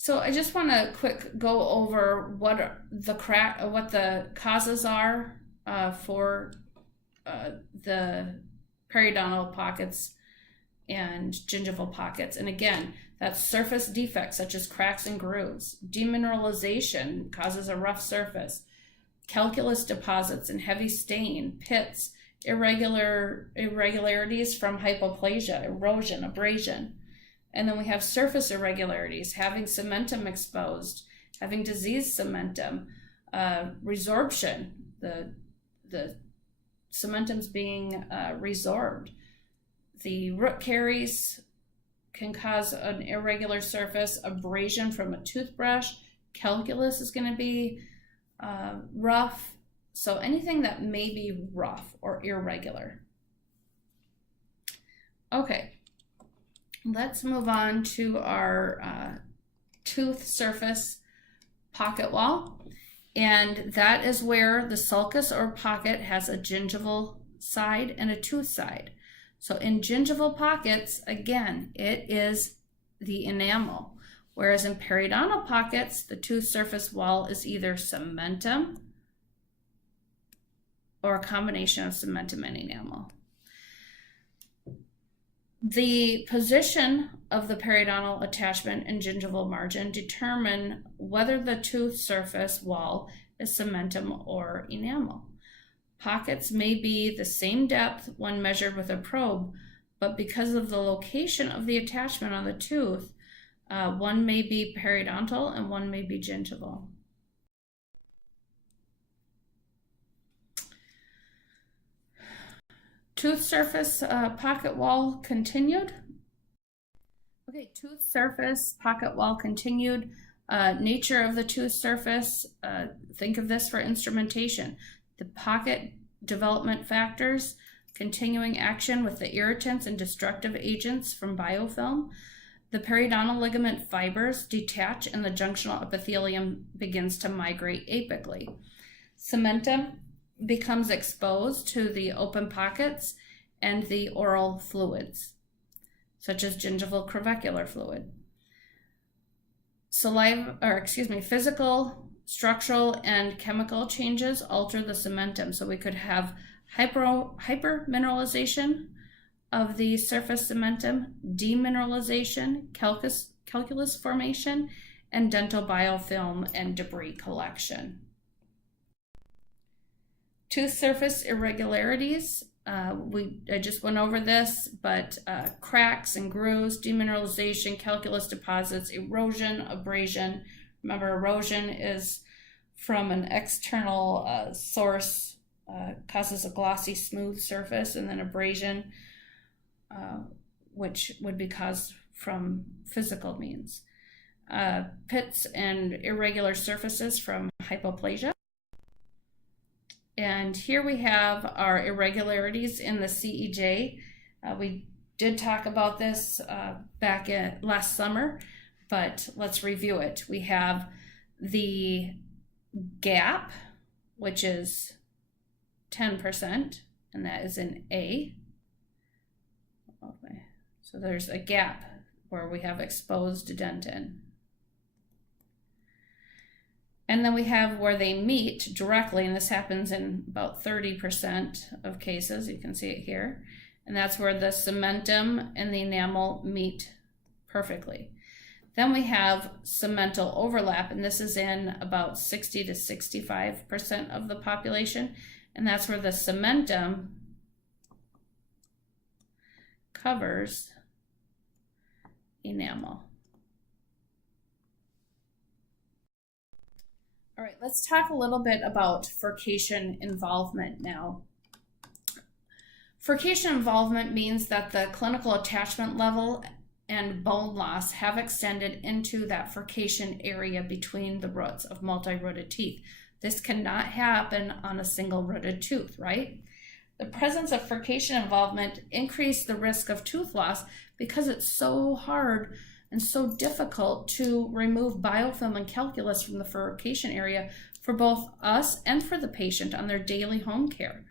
So I just want to quick go over what the causes are for the periodontal pockets and gingival pockets. And again, that's surface defects such as cracks and grooves. Demineralization causes a rough surface. Calculus deposits and heavy stain, pits, irregularities from hypoplasia, erosion, abrasion. And then we have surface irregularities, having cementum exposed, having diseased cementum, resorption, the cementum's being resorbed. The root caries can cause an irregular surface, abrasion from a toothbrush. Calculus is going to be rough. So anything that may be rough or irregular. Okay. Let's move on to our tooth surface pocket wall. And that is where the sulcus or pocket has a gingival side and a tooth side. So in gingival pockets, again, it is the enamel. Whereas in periodontal pockets, the tooth surface wall is either cementum or a combination of cementum and enamel. The position of the periodontal attachment and gingival margin determine whether the tooth surface wall is cementum or enamel. Pockets may be the same depth when measured with a probe, but because of the location of the attachment on the tooth, one may be periodontal and one may be gingival. Tooth surface pocket wall continued. Okay, tooth surface pocket wall continued. Nature of the tooth surface, think of this for instrumentation. The pocket development factors, continuing action with the irritants and destructive agents from biofilm. The periodontal ligament fibers detach and the junctional epithelium begins to migrate apically. Cementum becomes exposed to the open pockets and the oral fluids, such as gingival crevicular fluid. Physical, structural, and chemical changes alter the cementum. So we could have hypermineralization of the surface cementum, demineralization, calculus formation, and dental biofilm and debris collection. Tooth surface irregularities, I just went over this, but cracks and grooves, demineralization, calculus deposits, erosion, abrasion, Remember, erosion is from an external source, causes a glossy, smooth surface, and then abrasion, which would be caused from physical means. Pits and irregular surfaces from hypoplasia. And here we have our irregularities in the CEJ. We did talk about this back last summer, but let's review it. We have the gap, which is 10%, and that is in A. Okay. So there's a gap where we have exposed dentin. And then we have where they meet directly, and this happens in about 30% of cases. You can see it here. And that's where the cementum and the enamel meet perfectly. Then we have cemental overlap, and this is in about 60 to 65% of the population. And that's where the cementum covers enamel. All right, let's talk a little bit about furcation involvement now. Furcation involvement means that the clinical attachment level and bone loss have extended into that furcation area between the roots of multi-rooted teeth. This cannot happen on a single rooted tooth, right? The presence of furcation involvement increases the risk of tooth loss because it's so hard and so difficult to remove biofilm and calculus from the furcation area for both us and for the patient on their daily home care.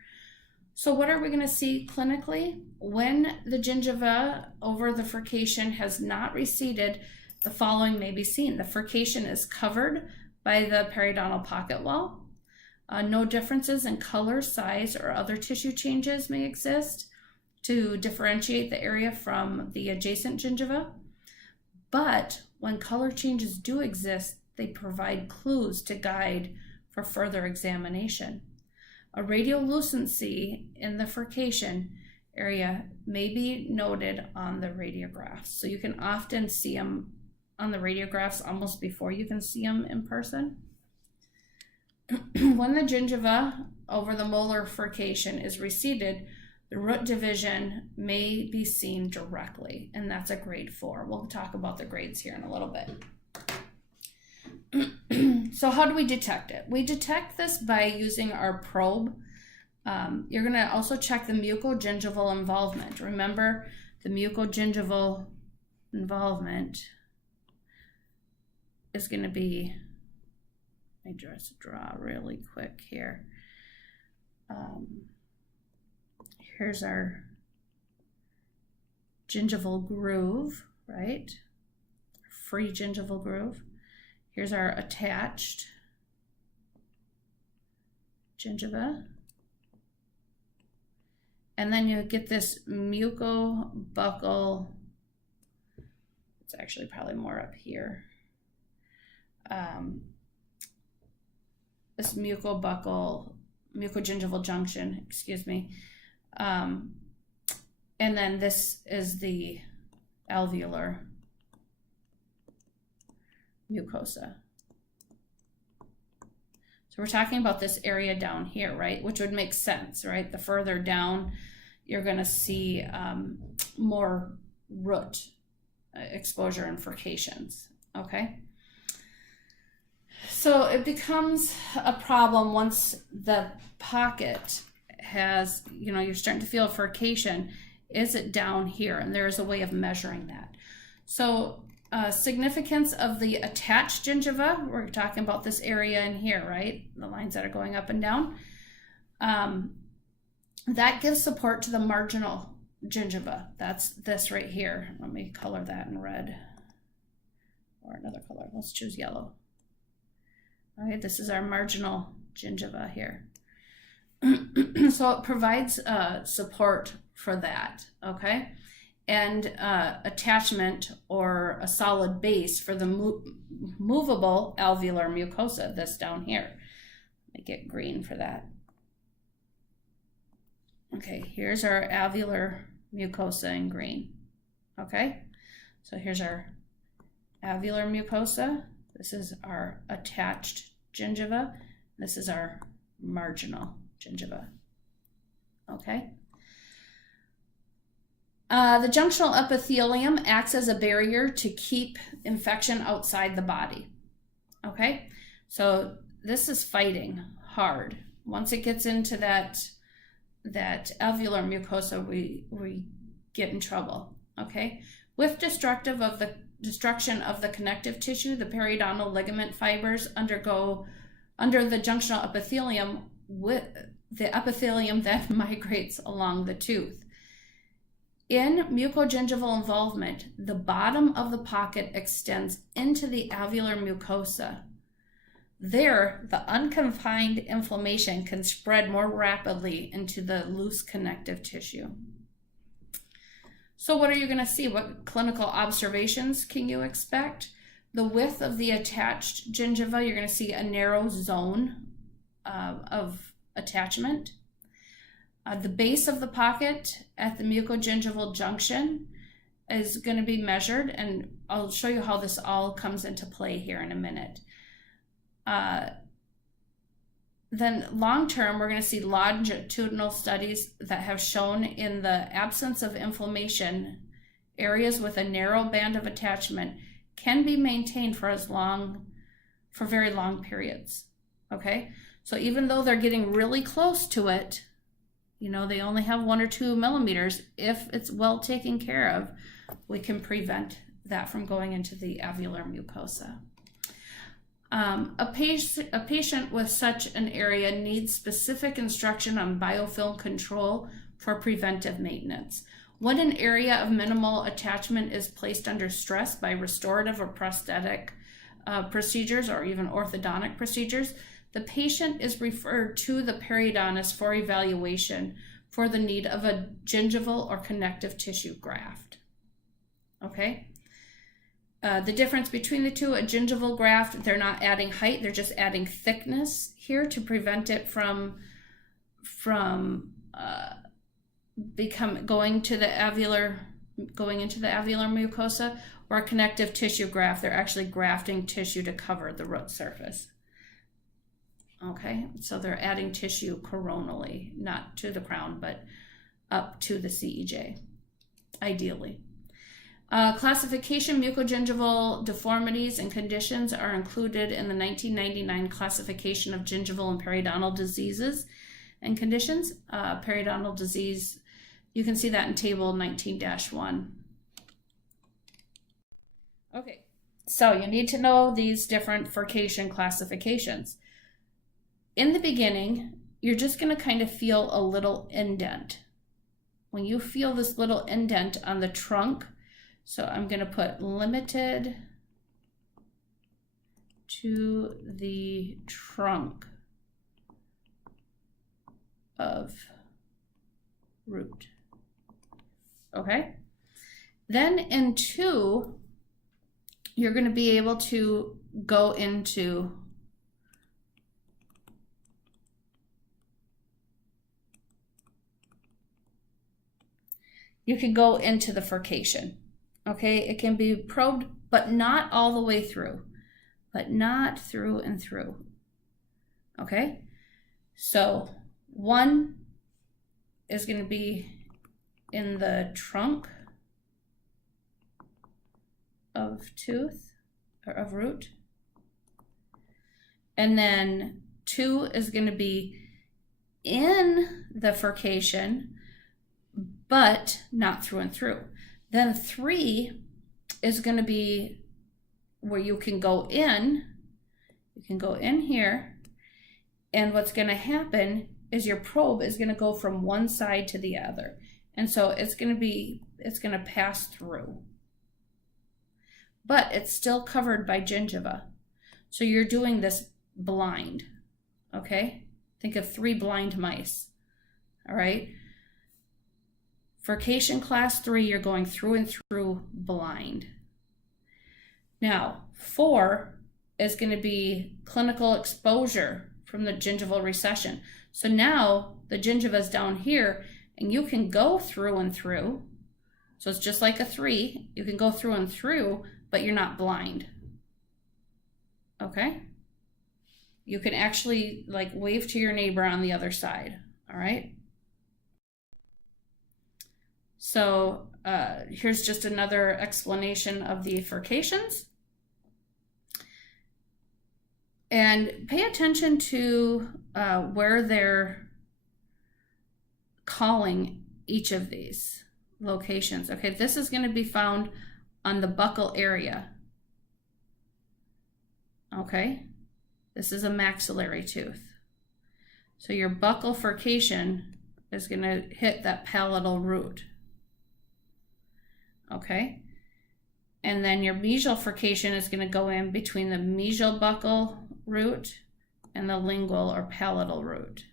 So what are we going to see clinically? When the gingiva over the furcation has not receded, the following may be seen. The furcation is covered by the periodontal pocket wall. No differences in color, size, or other tissue changes may exist to differentiate the area from the adjacent gingiva. But when color changes do exist, they provide clues to guide for further examination. A radiolucency in the furcation area may be noted on the radiographs. So you can often see them on the radiographs almost before you can see them in person. When the gingiva over the molar furcation is receded, the root division may be seen directly, and that's a grade 4. We'll talk about the grades here in a little bit. So how do we detect it? We detect this by using our probe. You're going to also check the mucogingival involvement. Remember, the mucogingival involvement is going to be, let me just draw really quick here. Here's our gingival groove, right? Free gingival groove. Here's our attached gingiva. And then you get this mucobuccal, it's actually probably more up here. This mucogingival junction, excuse me. And then this is the alveolar mucosa. So we're talking about this area down here, right? Which would make sense, right? The further down, you're going to see more root exposure and furcations, okay? So it becomes a problem once the pocket has, you're starting to feel a furcation. Is it down here? And there's a way of measuring that. So significance of the attached gingiva, we're talking about this area in here, right? The lines that are going up and down. That gives support to the marginal gingiva. That's this right here. Let me color that in red or another color. Let's choose yellow. Okay, this is our marginal gingiva here. So it provides support for that, okay? And attachment or a solid base for the movable alveolar mucosa, this down here. Let me get green for that. Okay, here's our alveolar mucosa in green, okay? So here's our alveolar mucosa. This is our attached gingiva. This is our marginal gingiva. Okay. The junctional epithelium acts as a barrier to keep infection outside the body. Okay, so this is fighting hard. Once it gets into that alveolar mucosa, we get in trouble. Okay, with destruction of the connective tissue, the periodontal ligament fibers under the junctional epithelium, with the epithelium that migrates along the tooth. In mucogingival involvement, the bottom of the pocket extends into the alveolar mucosa. There, the unconfined inflammation can spread more rapidly into the loose connective tissue. So what are you going to see? What clinical observations can you expect? The width of the attached gingiva, you're going to see a narrow zone of attachment. The base of the pocket at the mucogingival junction is going to be measured, and I'll show you how this all comes into play here in a minute. Then long term, we're going to see longitudinal studies that have shown in the absence of inflammation, areas with a narrow band of attachment can be maintained for very long periods. Okay, so even though they're getting really close to it, you know, they only have 1 or 2 millimeters. If it's well taken care of, we can prevent that from going into the alveolar mucosa. A patient with such an area needs specific instruction on biofilm control for preventive maintenance. When an area of minimal attachment is placed under stress by restorative or prosthetic procedures or even orthodontic procedures, the patient is referred to the periodontist for evaluation for the need of a gingival or connective tissue graft. Okay? The difference between the two, a gingival graft, they're not adding height, they're just adding thickness here to prevent it from going into the alveolar mucosa, or a connective tissue graft, they're actually grafting tissue to cover the root surface. Okay, so they're adding tissue coronally, not to the crown, but up to the CEJ, ideally. Classification, mucogingival deformities and conditions are included in the 1999 classification of gingival and periodontal diseases and conditions. Periodontal disease, you can see that in table 19-1. Okay, so you need to know these different furcation classifications. In the beginning, you're just going to kind of feel a little indent. When you feel this little indent on the trunk, so I'm going to put limited to the trunk of root. Okay? Then in 2, you're going to be able to go into the furcation. Okay, it can be probed, but not all the way through, but not through and through. Okay, so 1 is going to be in the trunk of tooth, or of root. And then 2 is going to be in the furcation, but not through and through. Then 3 is going to be where you can go in. You can go in here, and what's going to happen is your probe is going to go from one side to the other. And so it's going to pass through. But it's still covered by gingiva. So you're doing this blind, okay? Think of 3 blind mice, all right? Furcation class 3, you're going through and through blind. Now, 4 is going to be clinical exposure from the gingival recession. So now the gingiva is down here, and you can go through and through. So it's just like a 3. You can go through and through, but you're not blind. Okay? You can actually like wave to your neighbor on the other side, all right? So here's just another explanation of the furcations. And pay attention to where they're calling each of these locations. Okay, this is going to be found on the buccal area. Okay, this is a maxillary tooth. So your buccal furcation is going to hit that palatal root. Okay, and then your mesial furcation is going to go in between the mesial buccal root and the lingual or palatal root.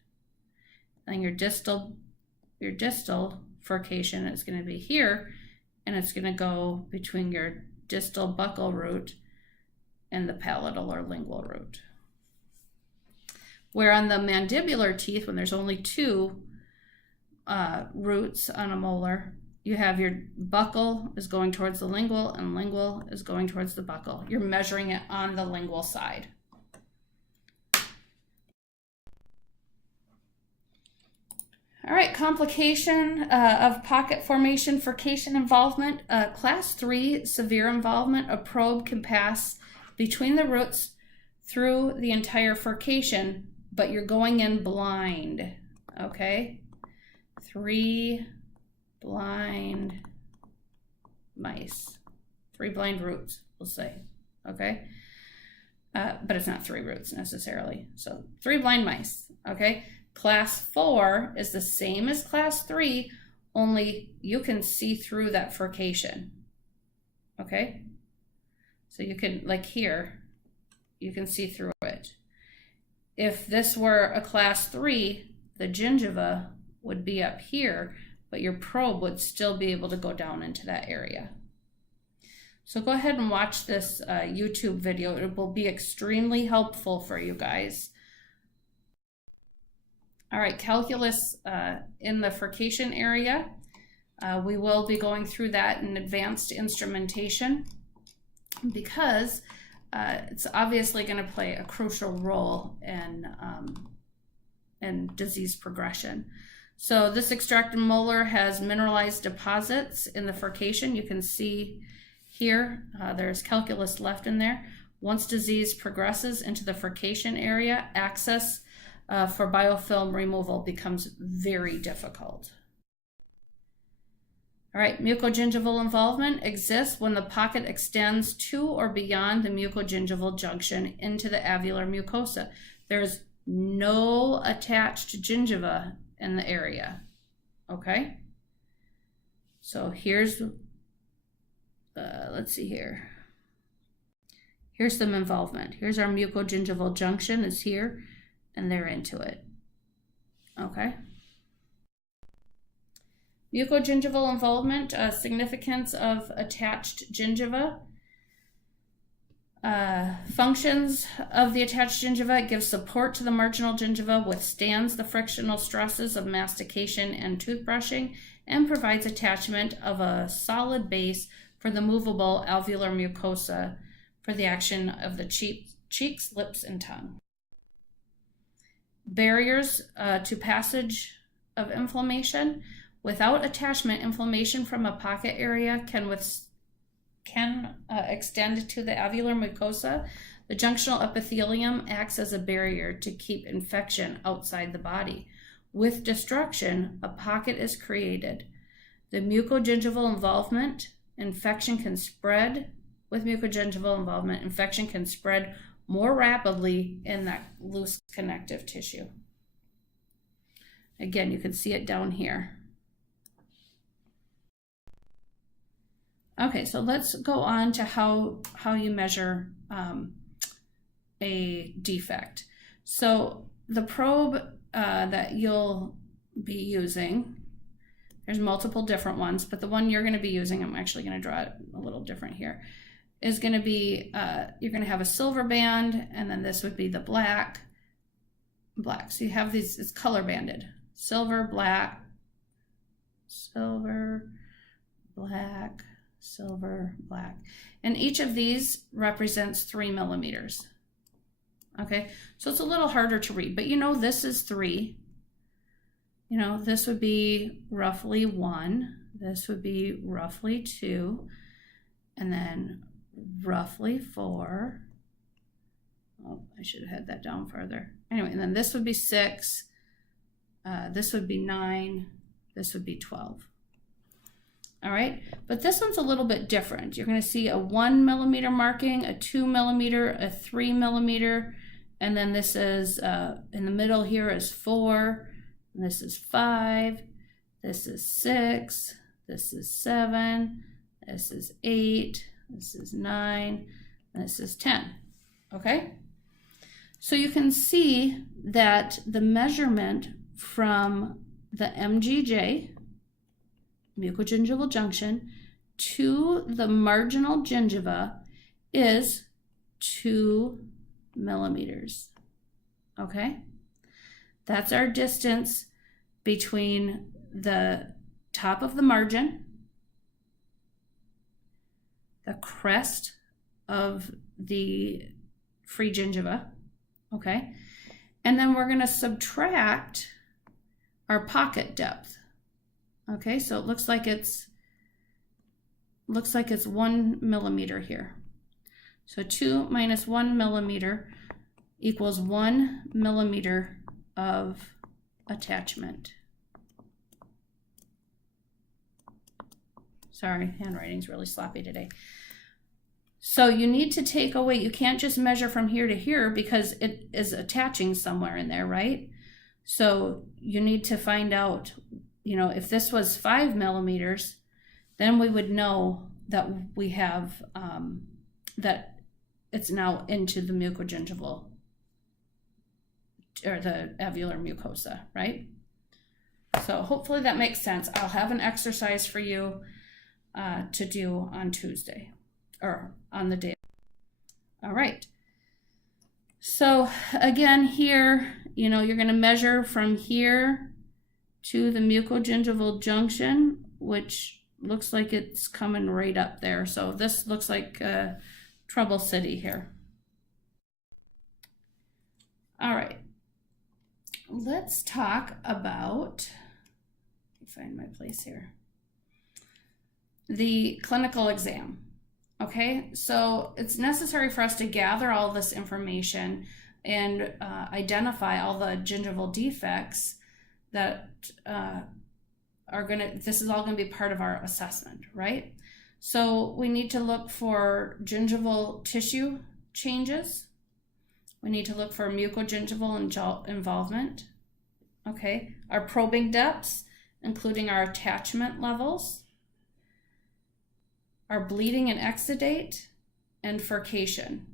And your distal furcation is going to be here, and it's going to go between your distal buccal root and the palatal or lingual root. Where on the mandibular teeth, when there's only two roots on a molar, you have your buccal is going towards the lingual and lingual is going towards the buccal. You're measuring it on the lingual side. All right, complication of pocket formation, furcation involvement. Class 3, severe involvement. A probe can pass between the roots through the entire furcation, but you're going in blind, okay? 3 blind mice. 3 blind roots, we'll say, okay? But it's not 3 roots necessarily. So 3 blind mice, okay? Class 4 is the same as class 3, only you can see through that furcation, okay? So you can, like here, you can see through it. If this were a class 3, the gingiva would be up here, but your probe would still be able to go down into that area. So go ahead and watch this YouTube video. It will be extremely helpful for you guys. All right, calculus in the furcation area. We will be going through that in advanced instrumentation because it's obviously going to play a crucial role in disease progression. So this extracted molar has mineralized deposits in the furcation. You can see here, there's calculus left in there. Once disease progresses into the furcation area, access for biofilm removal becomes very difficult. All right, mucogingival involvement exists when the pocket extends to or beyond the mucogingival junction into the alveolar mucosa. There's no attached gingiva in the area, okay? So here's, let's see here. Here's some involvement. Here's our mucogingival junction is here, and they're into it, okay? Mucogingival involvement, significance of attached gingiva. Functions of the attached gingiva: it gives support to the marginal gingiva, withstands the frictional stresses of mastication and toothbrushing, and provides attachment of a solid base for the movable alveolar mucosa for the action of the cheeks, lips, and tongue. Barriers to passage of inflammation. Without attachment, inflammation from a pocket area can extend to the alveolar mucosa. The junctional epithelium acts as a barrier to keep infection outside the body. With destruction, a pocket is created. The mucogingival involvement, infection can spread. With mucogingival involvement, infection can spread more rapidly in that loose connective tissue. Again, you can see it down here. Okay, so let's go on to how you measure a defect. So the probe that you'll be using, there's multiple different ones, but the one you're going to be using, I'm actually going to draw it a little different here, is going to be, you're going to have a silver band, and then this would be the black. So you have these, it's color banded. Silver, black, silver, black, silver, black. And each of these represents 3 millimeters. Okay, so it's a little harder to read, but this is 3. This would be roughly 1. This would be roughly 2. And then roughly 4. Oh, I should have had that down farther. Anyway, and then this would be 6. This would be 9. This would be 12. All right, but this one's a little bit different. You're going to see a 1 millimeter marking, a 2 millimeter, a 3 millimeter, and then this is in the middle here is 4. And this is 5. This is 6. This is 7. This is 8. This is 9. And this is 10. Okay? So you can see that the measurement from the MGJ, mucogingival junction, to the marginal gingiva is 2 millimeters. Okay? That's our distance between the top of the margin, the crest of the free gingiva, okay? And then we're going to subtract our pocket depth. Okay, so it looks like it's 1 millimeter here. So 2 minus 1 millimeter equals 1 millimeter of attachment. Sorry, handwriting's really sloppy today. So you need to take away, you can't just measure from here to here because it is attaching somewhere in there, right? So you need to find out, if this was 5 millimeters, then we would know that we have, that it's now into the mucogingival or the alveolar mucosa, right? So hopefully that makes sense. I'll have an exercise for you to do on Tuesday or on the day. All right. So again, here, you're going to measure from here to the mucogingival junction, which looks like it's coming right up there. So this looks like Trouble City here. All right. Let's talk about, let me find my place here, the clinical exam. Okay, so it's necessary for us to gather all this information and identify all the gingival defects that this is all going to be part of our assessment, right? So we need to look for gingival tissue changes. We need to look for mucogingival involvement, okay? Our probing depths, including our attachment levels, our bleeding and exudate, and furcation.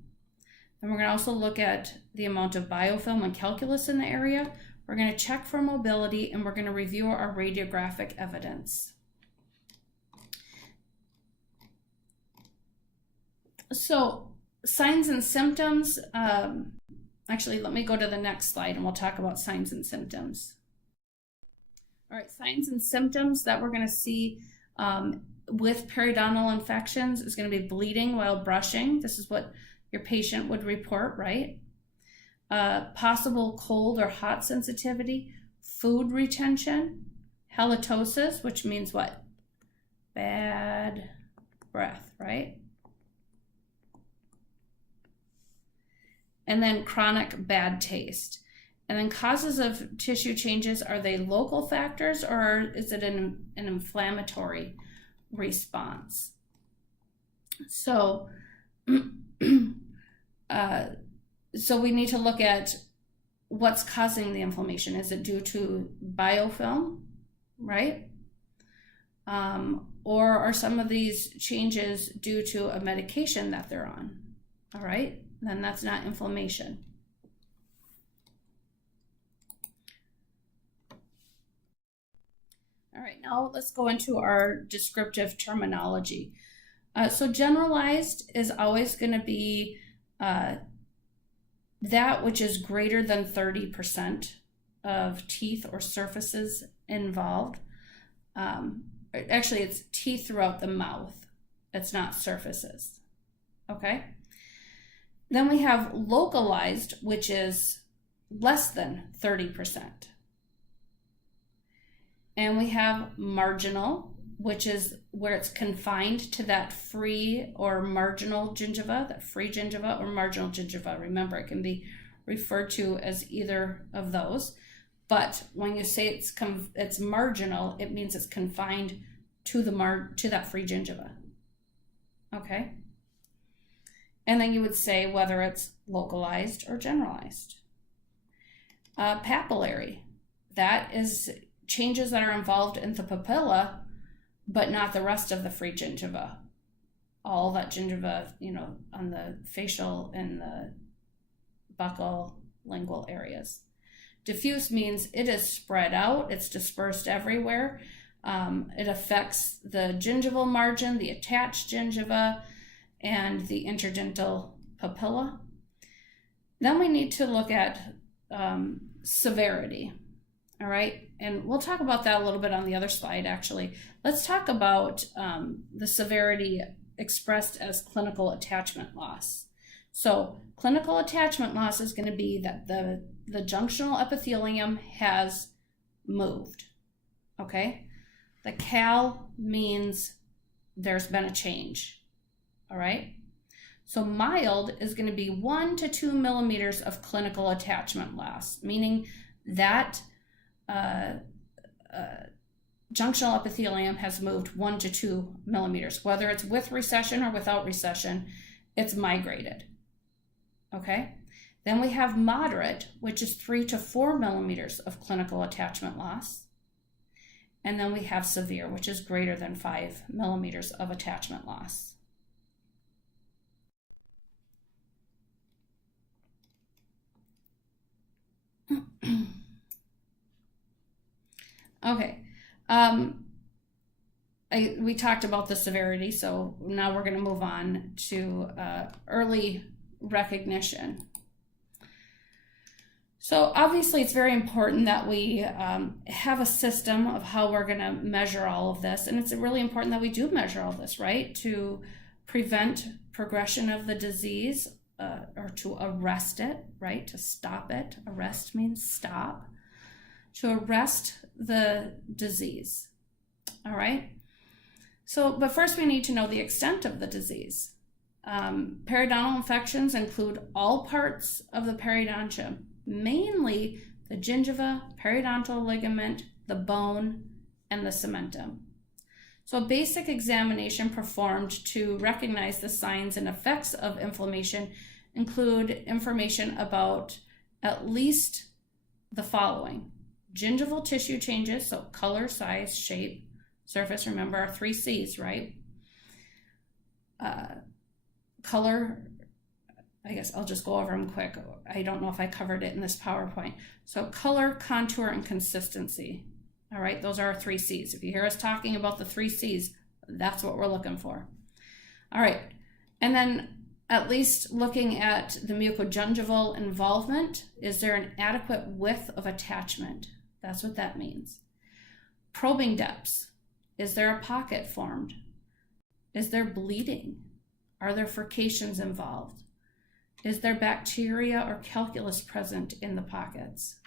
And we're going to also look at the amount of biofilm and calculus in the area. We're going to check for mobility, and we're going to review our radiographic evidence. So signs and symptoms, actually, let me go to the next slide and we'll talk about signs and symptoms. All right, signs and symptoms that we're going to see with periodontal infections is going to be bleeding while brushing. This is what your patient would report, right? Possible cold or hot sensitivity, food retention, halitosis, which means what? Bad breath, right? And then chronic bad taste. And then causes of tissue changes, are they local factors or is it an inflammatory response? So, so we need to look at what's causing the inflammation. Is it due to biofilm, right? Or are some of these changes due to a medication that they're on? All right, then that's not inflammation. All right, now let's go into our descriptive terminology. So generalized is always going to be that which is greater than 30% of teeth or surfaces involved. Actually, it's teeth throughout the mouth. It's not surfaces, okay? Then we have localized, which is less than 30%. And we have marginal, which is where it's confined to that free or marginal gingiva, that free gingiva or marginal gingiva. Remember, it can be referred to as either of those. But when you say it's marginal, it means it's confined to that free gingiva. Okay? And then you would say whether it's localized or generalized. Papillary, that is changes that are involved in the papilla, but not the rest of the free gingiva. All that gingiva, on the facial and the buccal, lingual areas. Diffuse means it is spread out, it's dispersed everywhere. It affects the gingival margin, the attached gingiva, and the interdental papilla. Then we need to look at severity, all right? And we'll talk about that a little bit on the other slide, actually. Let's talk about the severity expressed as clinical attachment loss. So clinical attachment loss is going to be that the junctional epithelium has moved, okay? The cal means there's been a change, all right? So mild is going to be 1 to 2 millimeters of clinical attachment loss, meaning that junctional epithelium has moved 1 to 2 millimeters. Whether it's with recession or without recession, it's migrated, okay? Then we have moderate, which is 3 to 4 millimeters of clinical attachment loss. And then we have severe, which is greater than 5 millimeters of attachment loss. Okay, we talked about the severity, so now we're going to move on to early recognition. So obviously it's very important that we have a system of how we're going to measure all of this, and it's really important that we do measure all this, right, to prevent progression of the disease or to arrest it, right, to stop it. Arrest means stop. To arrest the disease, all right? So, but first we need to know the extent of the disease. Periodontal infections include all parts of the periodontium, mainly the gingiva, periodontal ligament, the bone, and the cementum. So a basic examination performed to recognize the signs and effects of inflammation include information about at least the following. Gingival tissue changes, so color, size, shape, surface, remember our 3 C's, right? Color, I guess I'll just go over them quick. I don't know if I covered it in this PowerPoint. So color, contour, and consistency. All right, those are our 3 C's. If you hear us talking about the 3 C's, that's what we're looking for. All right, and then at least looking at the mucogingival involvement, is there an adequate width of attachment? That's what that means. Probing depths. Is there a pocket formed? Is there bleeding? Are there furcations involved? Is there bacteria or calculus present in the pockets?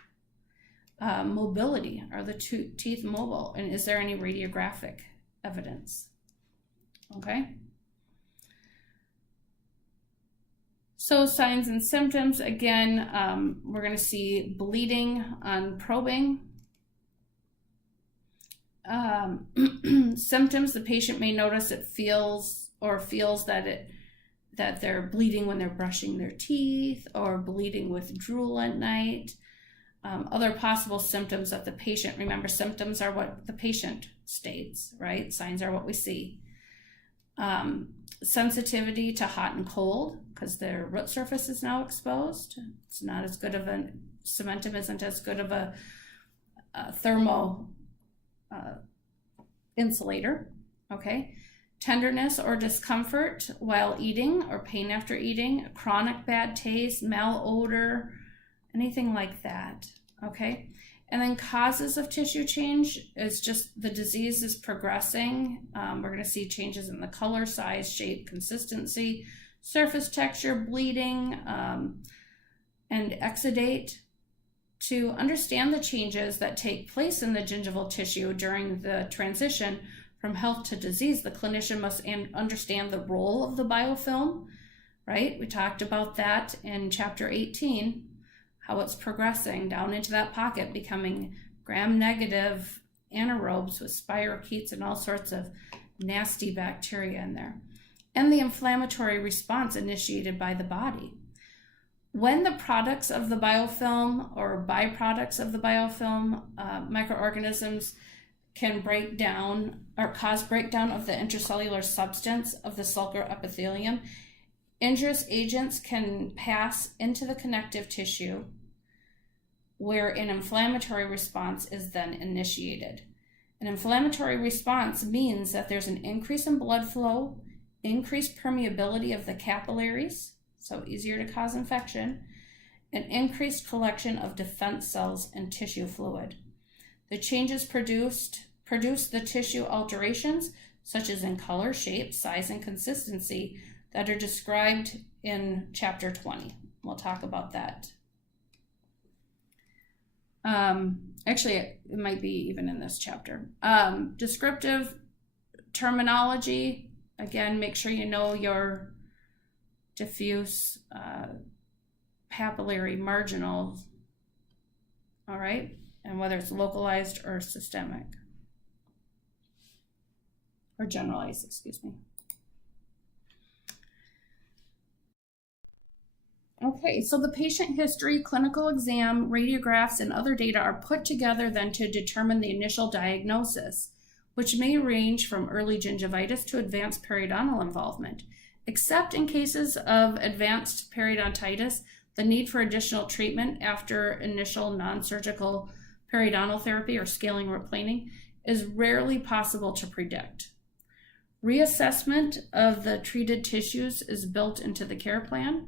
Mobility. Are the teeth mobile? And is there any radiographic evidence? Okay. So signs and symptoms, again, we're going to see bleeding on probing. Symptoms, the patient may notice it feels that they're bleeding when they're brushing their teeth or bleeding with drool at night. Other possible symptoms of the patient, remember, symptoms are what the patient states, right? Signs are what we see. Sensitivity to hot and cold because their root surface is now exposed. It's not as good of a, cementum isn't as good of a thermo insulator, okay? Tenderness or discomfort while eating or pain after eating, chronic bad taste, malodor, anything like that, okay? And then causes of tissue change is just the disease is progressing. We're going to see changes in the color, size, shape, consistency, surface texture, bleeding, and exudate. To understand the changes that take place in the gingival tissue during the transition from health to disease, the clinician must understand the role of the biofilm, right? We talked about that in chapter 18, how it's progressing down into that pocket, becoming gram-negative anaerobes with spirochetes and all sorts of nasty bacteria in there, and the inflammatory response initiated by the body. When the products of the biofilm or byproducts of the biofilm, microorganisms can break down or cause breakdown of the intracellular substance of the sulcar epithelium, injurious agents can pass into the connective tissue where an inflammatory response is then initiated. An inflammatory response means that there's an increase in blood flow, increased permeability of the capillaries, so easier to cause infection, an increased collection of defense cells and tissue fluid. The changes produce the tissue alterations, such as in color, shape, size, and consistency, that are described in chapter 20. We'll talk about that. Actually, it might be even in this chapter. Descriptive terminology, again, make sure you know your diffuse, papillary, marginal, all right, and whether it's localized or systemic, or generalized, excuse me. Okay, so the patient history, clinical exam, radiographs, and other data are put together then to determine the initial diagnosis, which may range from early gingivitis to advanced periodontal involvement. Except in cases of advanced periodontitis, the need for additional treatment after initial non-surgical periodontal therapy or scaling or planing is rarely possible to predict. Reassessment of the treated tissues is built into the care plan.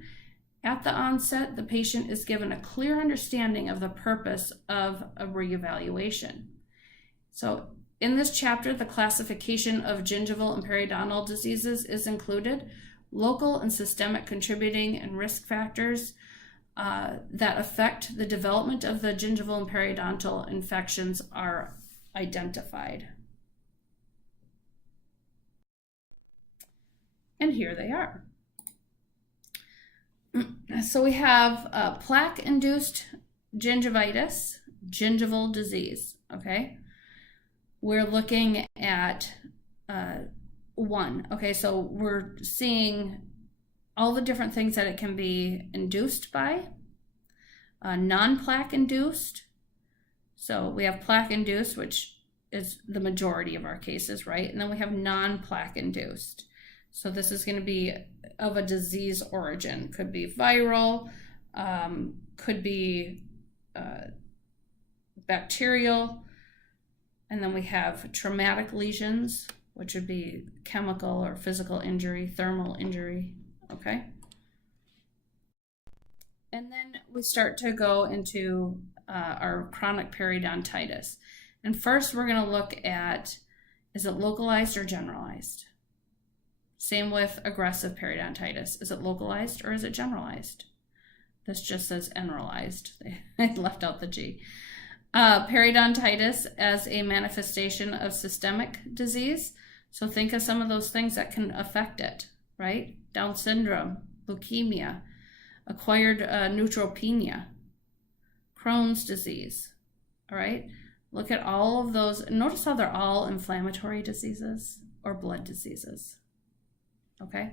At the onset, the patient is given a clear understanding of the purpose of a reevaluation. So in this chapter, the classification of gingival and periodontal diseases is included. Local and systemic contributing and risk factors that affect the development of the gingival and periodontal infections are identified. And here they are. So we have plaque-induced gingivitis, gingival disease, okay? We're looking at one. Okay, so we're seeing all the different things that it can be induced by. Non-plaque induced. So we have plaque induced, which is the majority of our cases, right? And then we have non-plaque induced. So this is going to be of a disease origin. Could be viral, could be bacterial. And then we have traumatic lesions, which would be chemical or physical injury, thermal injury, okay? And then we start to go into our chronic periodontitis. And first we're gonna look at, is it localized or generalized? Same with aggressive periodontitis. Is it localized or is it generalized? This just says generalized. They left out the G. Periodontitis as a manifestation of systemic disease. So think of some of those things that can affect it, right? Down syndrome, leukemia, acquired neutropenia, Crohn's disease, all right? Look at all of those. Notice how they're all inflammatory diseases or blood diseases, okay?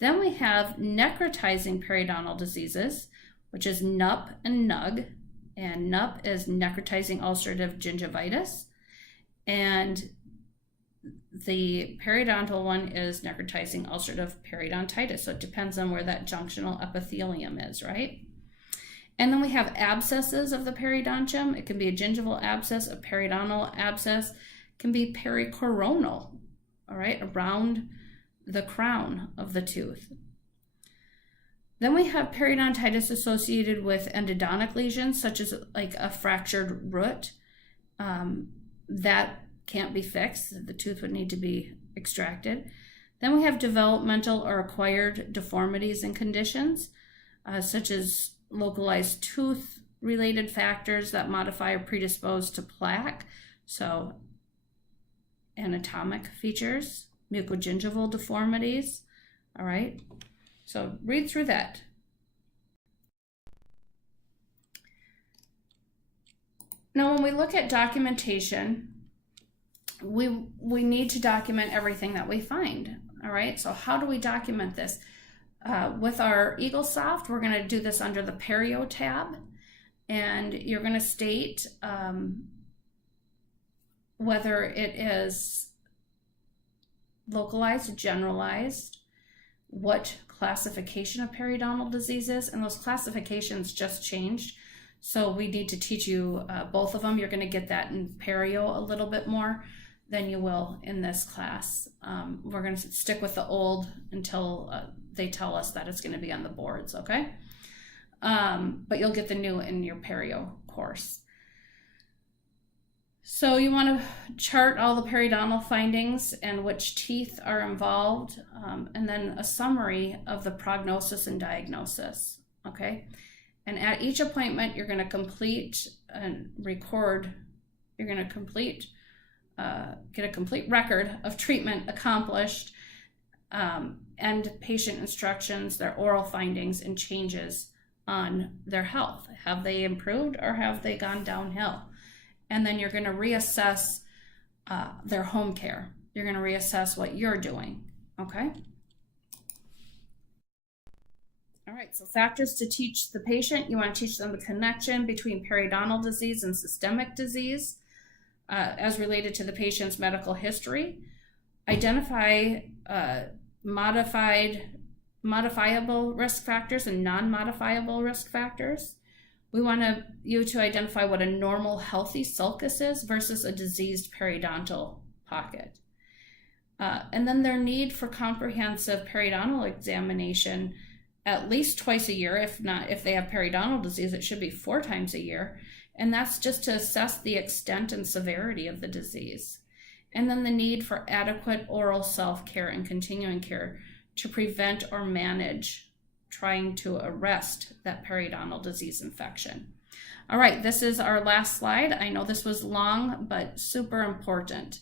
Then we have necrotizing periodontal diseases, which is NUP and NUG. And NUP is necrotizing ulcerative gingivitis. And the periodontal one is necrotizing ulcerative periodontitis. So it depends on where that junctional epithelium is, right? And then we have abscesses of the periodontium. It can be a gingival abscess, a periodontal abscess. It can be pericoronal, all right, around the crown of the tooth. Then we have periodontitis associated with endodontic lesions, such as like a fractured root. That can't be fixed. The tooth would need to be extracted. Then we have developmental or acquired deformities and conditions, such as localized tooth-related factors that modify or predispose to plaque. So anatomic features, mucogingival deformities. All right, so read through that. Now, when we look at documentation, we need to document everything that we find. All right, so how do we document this? With our EagleSoft, we're going to do this under the Perio tab, and you're going to state whether it is localized, generalized, what classification of periodontal disease is, and those classifications just changed. So we need to teach you both of them. You're going to get that in Perio a little bit more than you will in this class. We're going to stick with the old until they tell us that it's going to be on the boards, okay? But you'll get the new in your Perio course. So you want to chart all the periodontal findings and which teeth are involved, and then a summary of the prognosis and diagnosis, okay? And at each appointment, you're going to complete and record, you're going to complete, get a complete record of treatment accomplished, and patient instructions, their oral findings and changes on their health. Have they improved or have they gone downhill? And then you're going to reassess their home care. You're going to reassess what you're doing, okay? All right, so factors to teach the patient. You want to teach them the connection between periodontal disease and systemic disease as related to the patient's medical history. Identify modifiable risk factors and non-modifiable risk factors. We want you to identify what a normal healthy sulcus is versus a diseased periodontal pocket. And then their need for comprehensive periodontal examination at least twice a year. If they have periodontal disease, it should be 4 times a year. And that's just to assess the extent and severity of the disease. And then the need for adequate oral self-care and continuing care to prevent or manage trying to arrest that periodontal disease infection. All right, this is our last slide. I know this was long, but super important.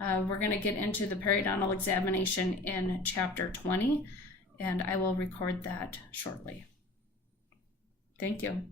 We're going to get into the periodontal examination in chapter 20, and I will record that shortly. Thank you.